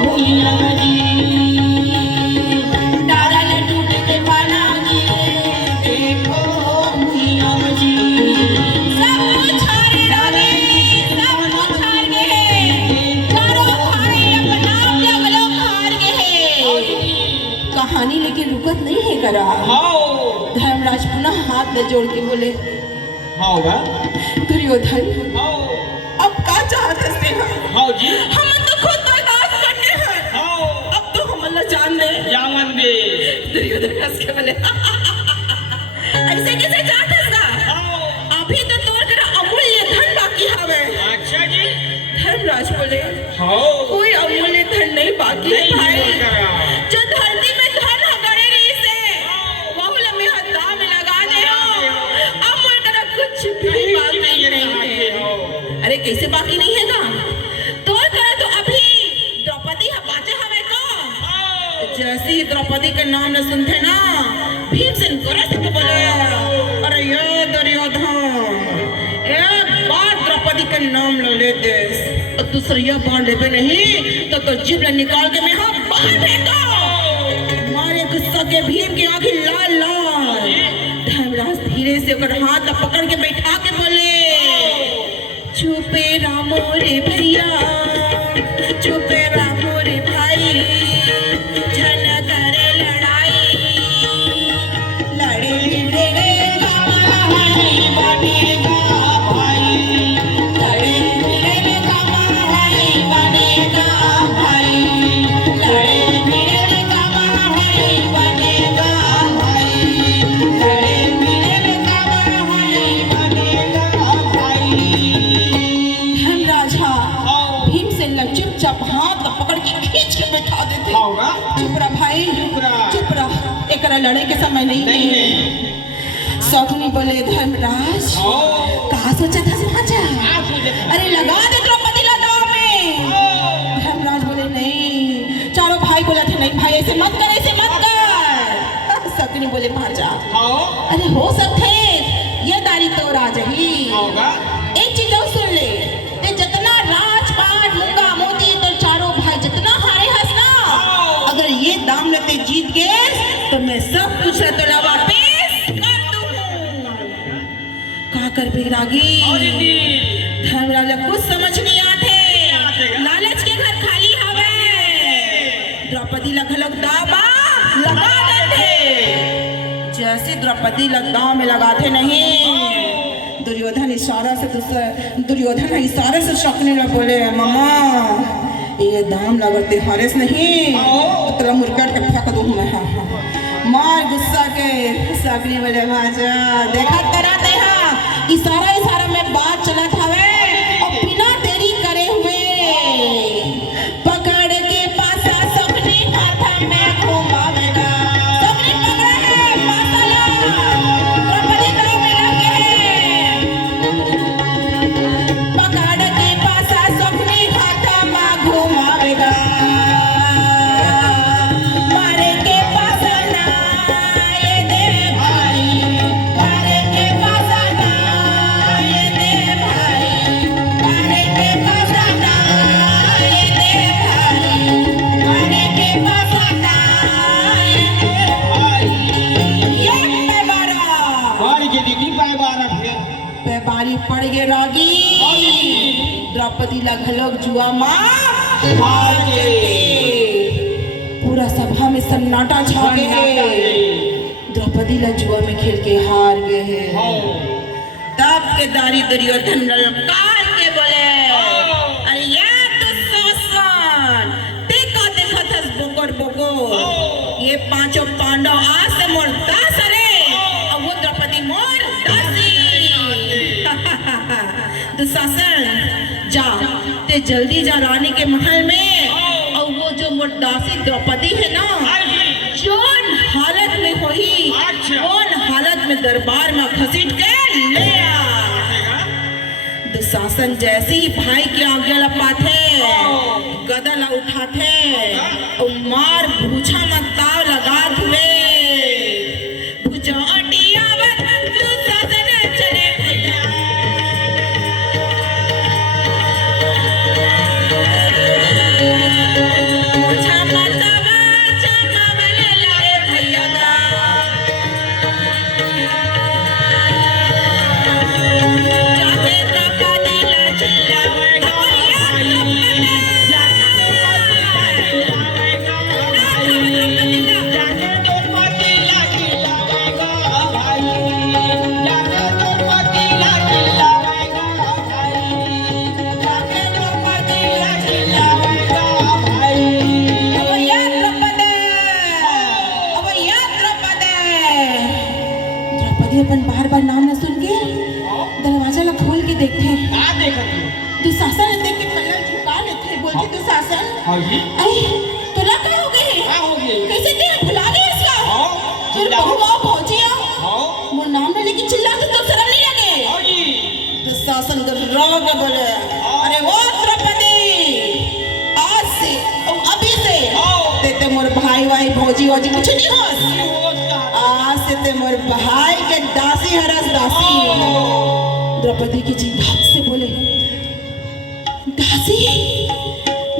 भुइया जी तारा लटूटे के पाना गिरे देखो भुइया जी सब कुछ हारे रागे सब कुछ हार गए चारों भाई अपना लगलो हार गए कहानी लेकिन रुकत नहीं है करा धर्मराज पुनः हाथ में जोड़ के बोले दुर्योधन अब का चाहते से हम तो खुद बर्दाश्त करने हैं अब तो हम अल्लाह जान दे दुर्योधन हंस के बोले ऐसे कैसे चाहते का अभी तो तोर करा अमूल्य धन बाकी हवे धर्मराज बोले कोई अमूल्य धन नहीं बाकी है भाई जो धरती में धन गड़े रही से वह लम्हे हद्दा में लगा दे अब मोर करा कुछ भी बाकी नहीं है अरे कैसे बाकी नहीं है ना तोर करा तो अभी द्रौपदी बाचे हवे को जैसे ही द्रौपदी का नाम न सुनते ना भीमसेन करत के बोले अरे ये दुर्योधन एक बार द्रौपदी का नाम ले लेते और दूसरी बार लेबे नहीं तो जीभ निकाल के मैं हाथ बाहर फेंको मारे गुस्सा के भीम की आंखें लाल लाल धर्मराज धीरे से ओकर हाथ पकड़ के बैठा के बोले चुपे रामो रे भैया चुपे रामो रे भाई जन करे लड़ाई लड़े भिड़ेगा भाई बनेगा भाई लड़े भिड़ेगा भाई बनेगा भाई लड़े भिड़ेगा भाई बनेगा भाई लड़े भिड़ेगा भाई बनेगा भाई धर्मराजा भीमसेन चुपचाप हाथ पकड़ होगा चुप रह भाई, रह। चुप रह, एकरा लड़े के समय नहीं है। शकुनी बोले धर्मराज कहा सोचा था समाचा? अरे लगा दे द्रौपदी दाव में। धर्मराज बोले नहीं। चारों भाई बोले थे नहीं भाई ऐसे मत कर, ऐसे मत कर। शकुनी बोले भाजा अरे हो सकते ये दारी तो राज ही होगा। एक चीज और सुन ले, ते जितना राजपाट मूंगा मोती तो चारों भाई जितना हारे हंस ना, अगर ये दाम लेते जीत गए तो मैं सब कुछ तो लवा पेश कर दूं। का कर बिरागी धर्मराज कुछ समझ नहीं आते, लालच के घर खाली हवे। द्रौपदी लखलक दामा लगा देते, जैसे द्रौपदी दाव में लगाते नहीं, दुर्योधन इशारा से शकुनी ने बोले मामा ये दाम लगाते हारेस नहीं तो तेरा मुर्गट के फेंक दूं मैं। मार गुस्सा के शकुनी बोले भाजा देखा तेरा देहा इशारा में बात चलत हवे और बिना देरी करे हुए पकड़ के पासा शकुनी हाथा में घुमावेगा। शकुनी पकड़ा है पासा ला द्रौपदी दाव में लगे, पकड़ के पासा शकुनी हाथा में घुमावेगा। मारे के पासा ना ये दे भाई, मारे के पासा ना ये दे भाई, मारे के पासा ना ये दे भाई, मारे के पासा ना ये दे भाई। ये पे बारा और ये दीदी पाए बारा फिर पे बारी पड़ गए रागी। द्रौपदी लखलक जुआ माँ हार गए, पूरा सभा में सन्नाटा छा गए। द्रौपदी जुआ में खेल के हार गए हैं। तब के दारी दुर्योधन ललकार के बोले अरे ये दुशासन देखा था बोकर बोको, ये पांचों पांडव आज से मोर दास रे और वो द्रौपदी मोर दासी। दुशासन जा ते जल्दी जा रानी के महल में, और वो जो मोर दासी द्रौपदी है ना जोन हालत में होई कौन हालत में दरबार में घसीट के ले आ। दुशासन जैसे ही भाई के आज्ञा लपाते गदा ला उठाते और मार भूछा में ताव लगा हुए भुजाटिया दुशासन चले भैया। भूछा मतवा चमावल लाए भैया गा, जाके द्रौपदी ला चिल्लावेगा अपन बार बार नाम न सुन के दरवाजा ला खोल के देखते दुशासन देख के कलर झुका लेते बोलते दुशासन अरे तोला क्या हो गए कैसे ते भुला गए इसका फिर बहुआ पहुंचिया वो नाम न लेके चिल्लाते तो शर्म नहीं लगे। दुशासन गर्व के बोले अरे वो द्रौपदी आज से और अभी से ते मोर भाई भौजी कुछ नहीं हो, आज से ते मोर भाई के दासी हरस दासी। द्रौपदी की जी भाग से बोले दासी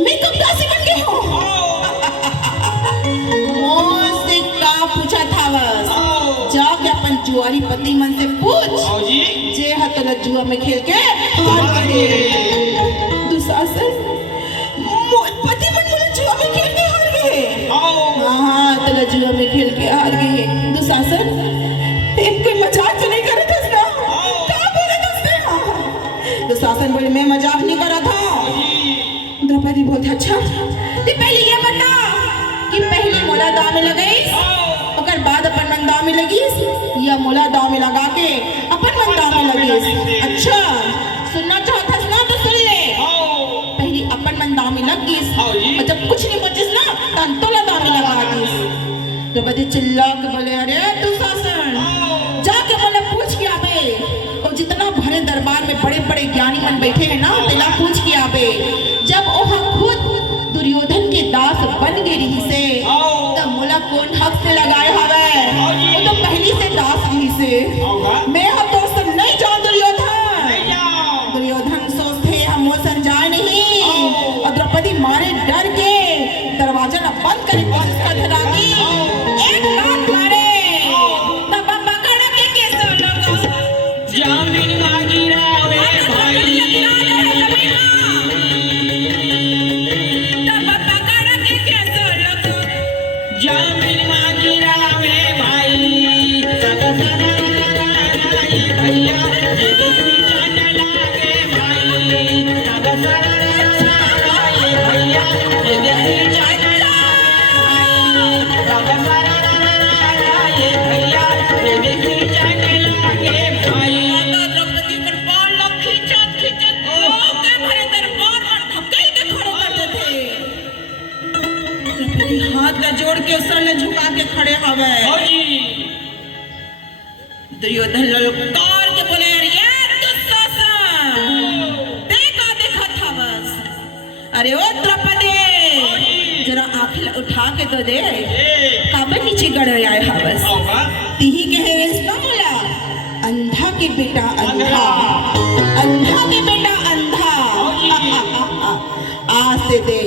मैं कब दासी बन गई हूँ? मुझसे का पूछा था बस, जाके अपन जुआरी पति मन से पूछ जे हतल जुआ में खेल के हार गए। दुशासन पति मन बोले जुआ में खेल के हार गए। हाँ तला जुआ में खेल के हार गए। दुशासन एक कोई मजाक तो नहीं कर रहा था ना? क्या बोले तुमने? दुशासन बोले मैं मजाक नहीं कर रहा था। द्रौपदी बोलती अच्छा ते पहले ये बता कि पहली मोला दाव में लगाई और बाद अपन मन दाव में लगी या मोला दाव में लगा के अपन मन दाव में लगी। अच्छा सुनना चाहता ना तो सुन ले, पहली अपन मन दाव में लग गई और जब कुछ नहीं बचिस ना तंतोला दामी लगा दिस। द्रौपदी चिल्ला के बोले अरे दुशासन जाके बोले पूछ के आबे और जितना भरे दरबार में बड़े बड़े ज्ञानी मन बैठे हैं ना तेला पूछ के आबे जब वहाँ खुद दुर्योधन के दास बन गए रही से तब मोला कौन हक से लगाए हवे वो तो पहली से दास रही से मैं हम तो से नहीं जाऊं दुर्योधन सोचते हम वो समझाए नहीं और द्रौपदी मारे डर के दरवाजा न बंद करे कोशिश कर धरागी एक लात मारे तब पकड़ के कैसे लगा जामिन मांगी रावे भाई तब पकड़ के कैसे लगा जामिन मांगी रावे भाई भैया हाथ का जोड़ के सर ने झुका के खड़े हवे दुर्योधन ललकार के बोले ये दुशासन देखा था बस अरे ओ द्रौपदी जरा आंखें उठा के तो दे काबर नीचे गड़ आए हवस तिही कहे इसका बोला अंधा के बेटा अंधा अंधा के बेटा अंधा आज से दे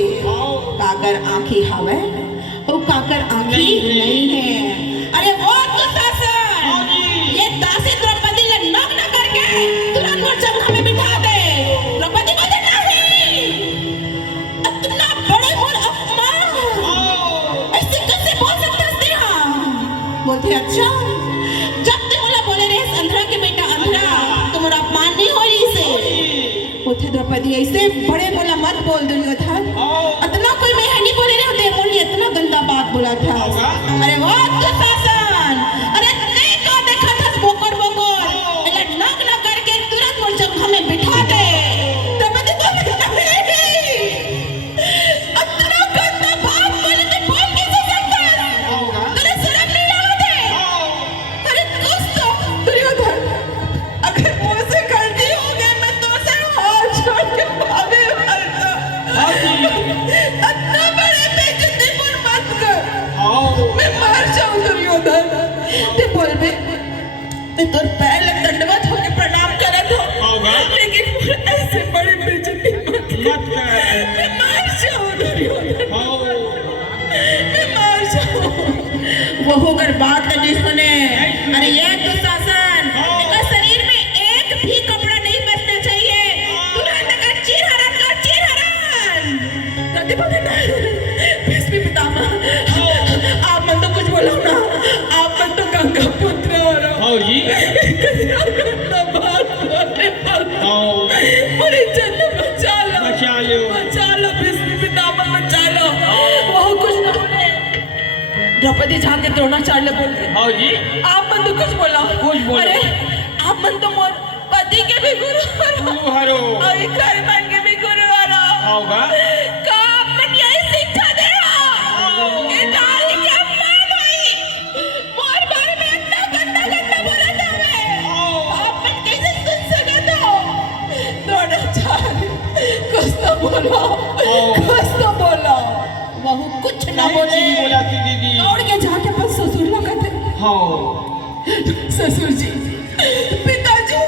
काकर आंखें हवे ओ काकर आंखें नहीं है अरे वो दुशासन ये दासी द्रौपदी ने नग्न करके तुरंत मोरचंगा में बिठा दे द्रौपदी बोले नहीं इतना बड़े मोर अपमान ऐसे कैसे बोल सकते हैं बोलते अच्छा जब ते बोला बोले रे अंधरा के बेटा अंधरा तुम्हारा अपमान नहीं हो रही से बोलते द्रौपदी ऐसे बड़े बोला मत बोल दुर्योधन इतना कोई मैं नहीं बोले रे होते बोली इतना गंदा बात बोला था अरे वो दुशासन अरे नहीं तो देखा था बोकर बोकर इला नग्न करके तुरंत मोरचंगा में बिठा दे द्रौपदी तो इतना गंदा बात बोले तो बोल कैसे सकता है तेरे शर्म नहीं आते अरे कुछ तो दुर्योधन अगर मुझसे गलती हो गई मैं तो से हाथ छोड़ के भागे इतना बड़े बेइज्जती पर मत कर मैं मर जाऊं दुर्योधन ते बोल बे मैं तोर पहले दंडवत होके प्रणाम करत हो लेकिन ऐसे बड़ी बेइज्जती मत कर मैं मर जाऊं दुर्योधन मैं मर जाऊं वो होकर बात नहीं सुने अरे ये दुशासन इसका शरीर में एक भी कपड़ा नहीं बचना चाहिए तुरंत कर चीरहरण कर चीरहरण कति बोले ना भीष्म पितामह आप मन तो कुछ बोलो ना आप मन तो गंगा पुत्र हो जी गंदा बात बोलने पर इज्जत बचा लो भीष्म पितामह बचा लो वो कुछ ना बोले द्रौपदी जाके द्रोणाचार्य बोलते हाँ जी आप मन तो कुछ बोला अरे आप मन तो मोर पति के भी गुरु हरो और घर बन के भी गुरु होगा का मन यही शिक्षा दे रहा कि नारी के अपमान हुई मोर बारे में इतना गंदा बोला था मैं आप मन कैसे सुन सकते हो द्रोणाचार्य कुछ तो बोलो वह कुछ ना बोले बोला थी दीदी दौड़ के जाके अपन ससुर लोग कहते हाँ ससुर जी पिताजी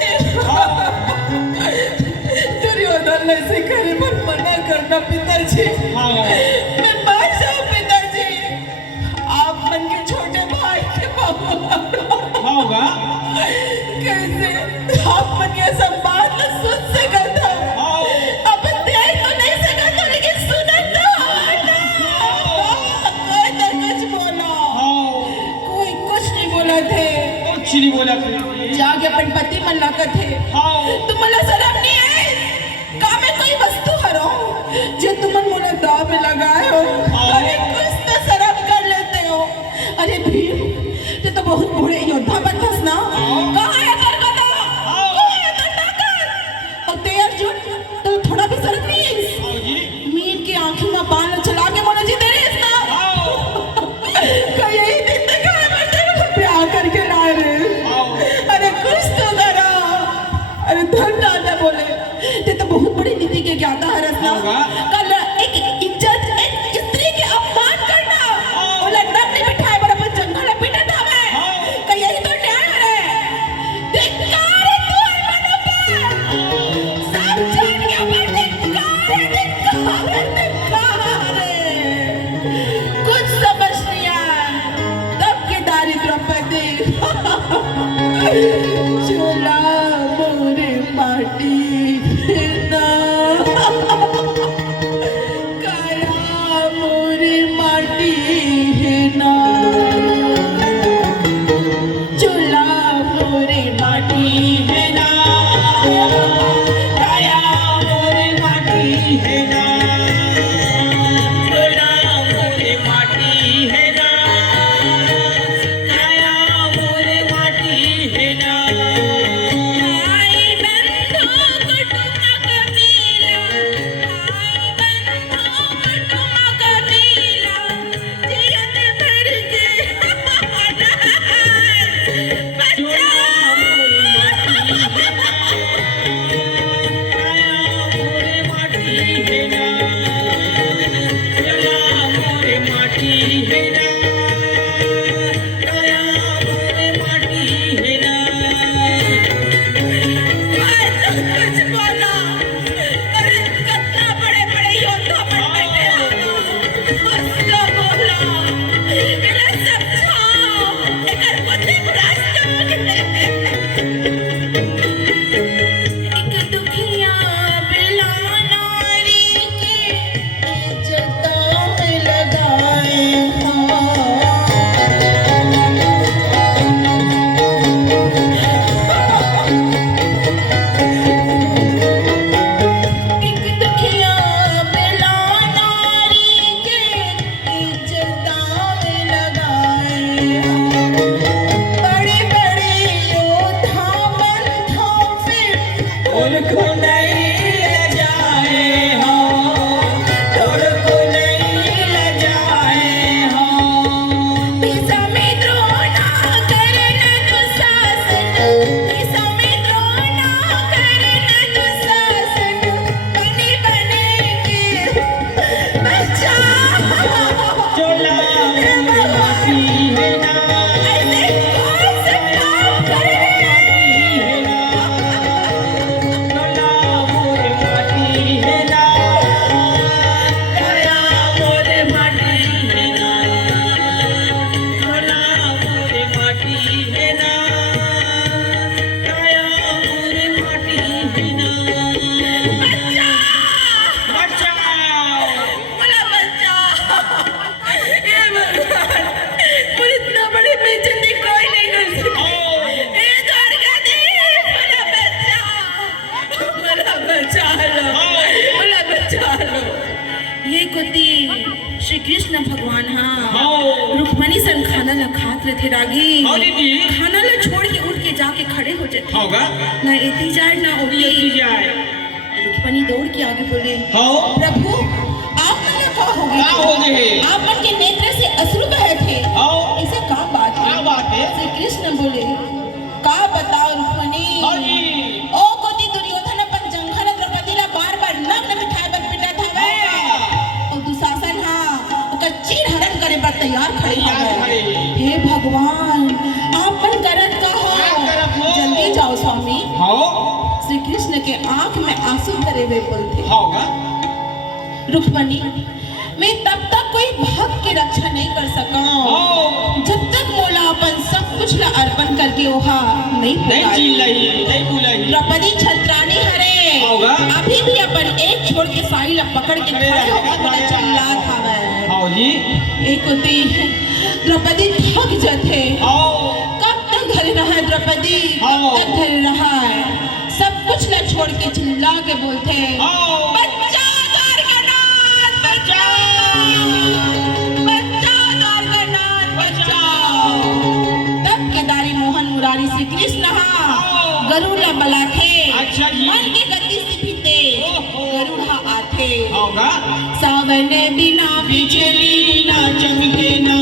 दुर्योधन ऐसे करे पर मना करना पिताजी हाँ मैं मर जाऊं पिताजी आप मन के छोटे भाई के बाबू होगा कैसे आप मन ये सब बात न सुन सकता अपन देख तो नहीं सकता लेकिन सुना कोई तो कुछ बोला कोई कुछ नहीं बोला थे कुछ नहीं बोला थी जाके अपन पति मन लगा थे तुम मला शर्म नहीं है का में कोई वस्तु हरो जो तुम मोला दाव में लगाए हो अरे कुछ तो शर्म कर लेते हो अरे भीम ये तो बहुत बड़े योद्धा बनतस ना कहां है तेरे को कहां है तेरा ताकत और तेर जो तो थोड़ा भी शर्म नहीं है मीन की आंखों में बाण चला चला मोरे माटी ना काया मोरे माटी ना चला मोरे माटी है ना काया मोरे माटी है ना चला मोरे माटी है ना काया मोरे माटी है ना आई बंधु कुटुंब कबीला आई बंधु कुटुंब कबीला जियत भर के बच्चा मोरे माटी है ना काया मोरे माटी है ना चला मोरे माटी है ना काया मोरे माटी है ना कुछ बोला अरे कितना बड़े बड़े योद्धा बन बैठे हो उसको बोला मेरा समझाओ एकर बुद्धि भ्रष्ट हो गए एक दुखिया बिला नारी के इज्जत में लगाए एक दुखिया बिला नारी के इज्जत में लगाए बड़े बड़े योद्धा बंधो फिर उनको नहीं ले जाए हो उनको नहीं ले जाए हो पिसा में द्रोना करना दुशासन पिसा में द्रोना करना दुशासन बने बने के बच्चा चला माटी है ना ऐसे कौन सा काम करे है ना चला मोरे माटी है ना काया मोरे माटी है ना चला मोरे माटी है ना काया मोरे माटी है ना बच्चा बोला बच्चा ये भगवान पर इतना बड़ी बेइज्जती कोई नहीं कर सकता ये दुर्गा देवी बोला बच्चा बोला बच्चा लो ये कुत्ती श्री कृष्ण भगवान हाँ रुक्मणी सन खाना ला खात रहे थे रागी खाना ला छोड़ के उठ के जाके खड़े हो जाते होगा ना एती जाए ना उठी जाए रुक्मणी दौड़ के आगे बोले हाँ प्रभु आप मन का हो क्या हो गए आप मन के नेत्र से अश्रु बहे थे हाँ ऐसा क्या बात है क्या बात है श्री कृष्ण बोले का बताओ रुक्मणी हाँ जी ओ कोती दुर्योधन अपन जंघन द्रौपदी ला बार-बार नग्न बिठाए बर पिटा था वे और दुशासन हां ओकर चीर हरण करे पर तैयार खड़े खड़े। हैं हे भगवान आपन करत का करत हो हो। जल्दी जाओ स्वामी हाँ श्री कृष्ण के आंख में आंसू भरे हुए बोलते होगा रुक्मणी मैं तब तक कोई भक्त की रक्षा नहीं कर सका जब तक मोला अपन सब कुछ ला अर्पण करके ओहा नहीं पुकारी। नहीं बुलाई द्रौपदी छत्रानी हरे होगा। अभी भी अपन एक छोड़ के साई ला पकड़ के खड़े होकर बोला चिल्ला था वह हाँ जी एक होती द्रौपदी थक जाते हाँ कब तक घर रहा द्रौपदी हाँ। कब तक घर रहा सब कुछ ला छोड़ के चिल्ला के बोलते हाँ। बच्चा द्वारकानाथ बच्चा बच्चा द्वारकानाथ बच्चा तब केदारी मोहन मुरारी श्री कृष्ण गरुड़ ला बलाथे अच्छा जी। मन के गति से भी तेज ओहो। गरुड़ आथे होगा सावन बिना बिजली ना चमके ना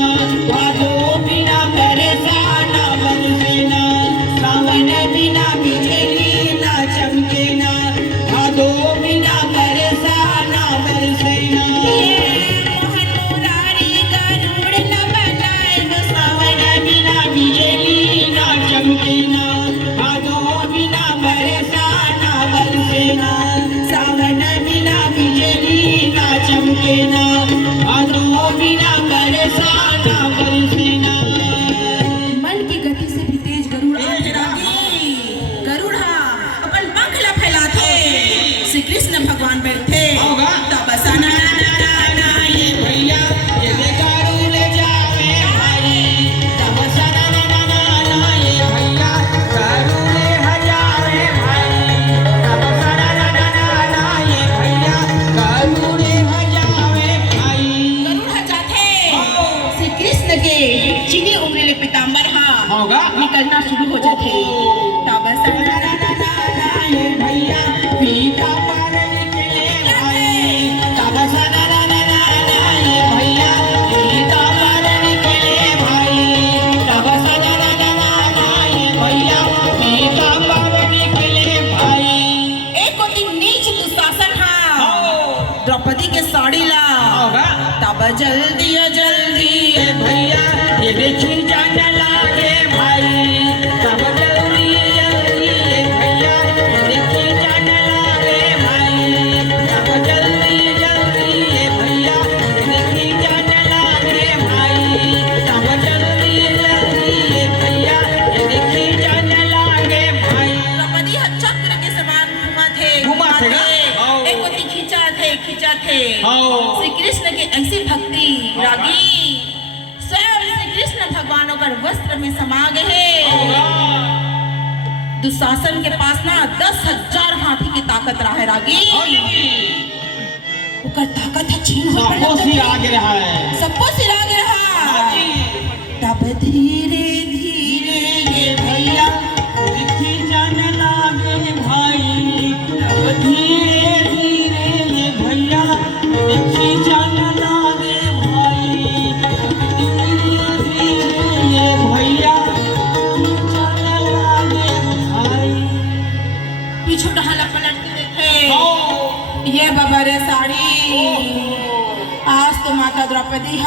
भादो बिना बरसाना बरसे ना सावन बिना बिजली ना चमके ना भादो बिना बरसाना बरसे ना मोहन मुरारी गरुड़ न बनाए सावन बिना बिजली ना चमके ना भादो बिना बरसाना बरसे ना सावन बिना बिजली ना चमके ना भादो बिना बरसाना के चीनी उंगली पीताम्बर होगा निकलना शुरू हो जाते तब भैया पीताम्बर निकले भाई तब भैया पीताम्बर निकले भाई तब भैया पीताम्बर निकले भाई। एक दिन नीच दुशासन द्रौपदी के साड़ी ला होगा तब जल्दी ए भैया ये देखी जाने लागे भाई तब जल्दी ए भैया ये देखी जाने लागे भाई तब जल्दी ए भैया ये देखी जाने लागे भाई तब जल्दी ए भैया ये देखी जाने लागे भाई। द्रौपदी चक्र के समान घुमा थे एक दिन खींचा थे श्री कृष्ण की ऐसी भक्ति रागी स्वयं श्री कृष्ण भगवानों का वस्त्र में समा गए। दुशासन के पास ना 10,000 हाथी की ताकत रहा है रागी उकर ताकत है छीन हो सबको सिराग रहा है सबको सिराग रहा तब धीरे धीरे ये भैया देखी जाने लागे भाई तब धीरे धीरे ये भैया देखी जाने लागे भाई तब धीरे धीरे ये भैया देखी जाने लागे भाई। पीछे ढाला पलट के देखे ये बाबा रे साड़ी आज तो माता द्रौपदी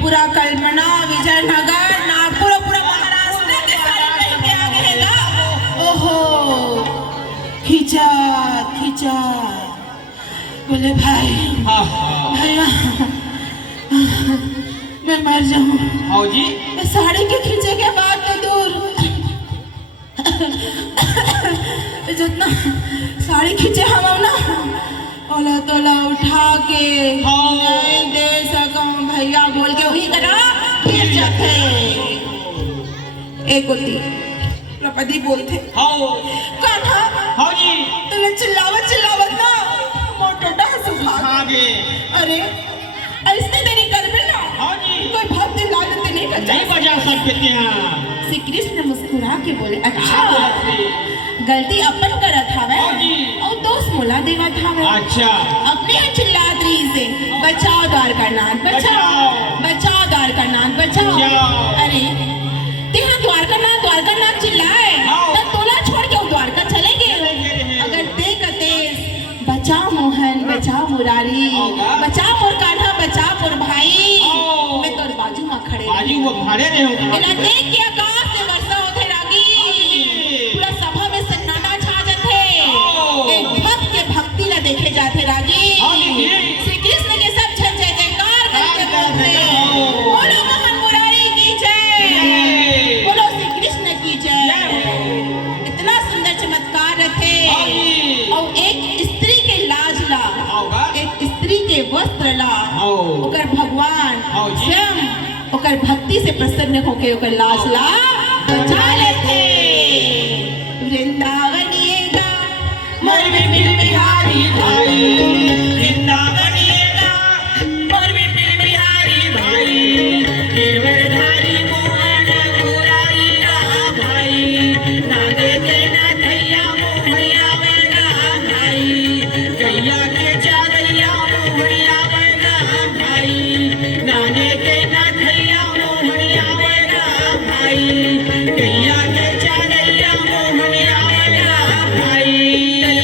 पूरा कल्पना विजयनगर नागपुर पूरा महाराष्ट्र के साड़ी पहन के आ गए ओहो खींचा बोले भाई भैया मैं मर जाऊं आओ जी साड़ी के खींचे के बाद तो दूर जितना साड़ी खींचे हम ना ओला तोला उठा के नहीं दे सकूं भैया बोल के वही करा गिर जाते एक होती द्रौपदी बोलते कान्हा हाँ जी तूने चिल्लावत ना मोटो डांस आगे अरे ऐसे देरी कर ना हाँ जी कोई भक्त लालच नहीं कर नहीं बजा सकते हैं श्री कृष्ण मुस्कुरा के बोले अच्छा गलती अपन करत हवे और दोष मोला देवत हवे अच्छा अपने यहाँ चिल्लात रही से बचाओ द्वारकानाथ बचाओ द्वारकानाथ बचाओ अरे तेरा द्वारकानाथ चिल्लाए तो तोला छोड़ के वो द्वारका चले गए अगर ते कते बचा मोहन बचा मुरारी बचा मोर कान्हा बचा मोर भाई मैं तोर बाजू में खड़े रहे हो देख के आकाश से वर्षा होते रागी पूरा सभा में सन्नाटा छा जाते एक भक्त के भक्ति ला देखे जाते रागी श्री कृष्ण के सब जय जयकार करके बोलते बोलो महान मुरारी की जय बोलो श्री कृष्ण की जय। इतना सुंदर चमत्कार रखे और एक स्त्री के लाज ला एक स्त्री के वस्त्र ला ओकर भगवान स्वयं ओकर भक्ति से प्रसन्न होके ओकर लाज ला बचा लेते वृंदावनिएगा मोर बिपिन बिहारी भाई वृंदावनिएगा मोर बिपिन बिहारी भाई गिरवरधारी मोहन मुरारी रा भाई नागे के नाथैया मोहैया वेगा भाई गैया के चारैया मोहैया वेगा भाई नागे के नाथैया मोहैया वेगा भाई गैया के चारैया मोहैया वेगा भाई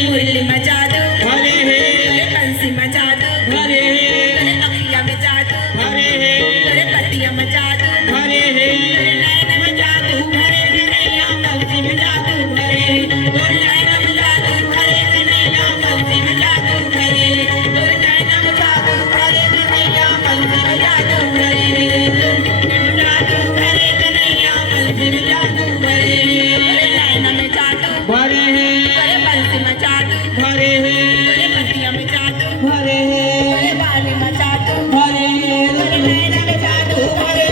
मुरली मचा दो भरे हे बंसी मचा दो भरे हे अखिया में जादू भरे हे पतिया मचा दो भरे हे नैन में जादू भरे कन्हैया मौसी में जादू भरे और नैन में जादू भरे कन्हैया मौसी में जादू भरे और नैन में जादू भरे कन्हैया मौसी में जादू भरे जादू भरे कन्हैया मौसी में जादू भरे नैना में जादू भरे हे बंसी में जादू भरे हे पतिया में जादू भरे हे बाली में जादू भरे हे नैना में जादू भरे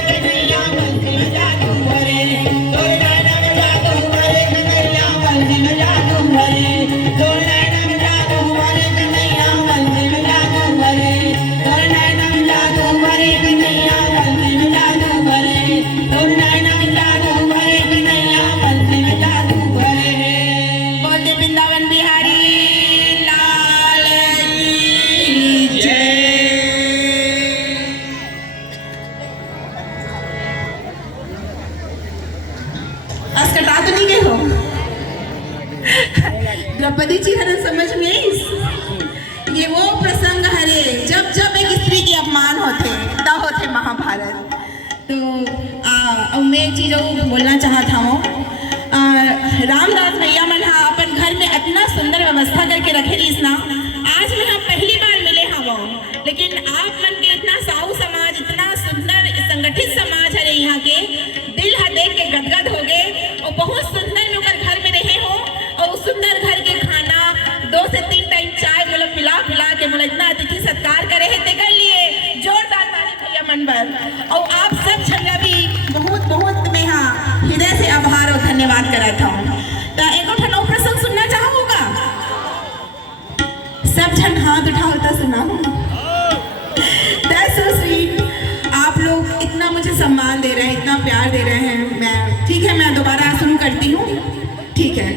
आज कटा तो नहीं गए हो? द्रौपदी जी हरन समझ में आई? ये वो प्रसंग हरे जब जब एक स्त्री के अपमान होते तब होते महाभारत। तो मैं एक चीज़ बोलना चाहता हूँ, रामदास भैया मन हाँ अपन घर में इतना सुंदर व्यवस्था करके रखे रही ना। आज में हम पहली बार मिले हाँ वो, लेकिन आप मन के इतना साहू समाज, इतना सुंदर संगठित समाज है यहाँ के, दिल हा देख के गदगद हो गए। और बहुत सुंदर में ओकर घर में रहे हो, और उस सुंदर घर के खाना 2 से 3 टाइम चाय बोलो पिला के बोलो इतना अतिथि सत्कार करे है ते कर लिए। जोरदार ताली भैया मन पर। और आप सब छंगा भी बहुत बहुत मैं हाँ हृदय से आभार और धन्यवाद करता हूँ। तो एक और प्रसंग सुनना चाहूँगा, सब जन हाथ उठाओ तो सुना। That's so sweet। आप लोग इतना मुझे सम्मान दे रहे हैं, इतना प्यार दे रहे हैं। मैं ठीक है, मैं दोबारा शुरू करती हूँ। ठीक है।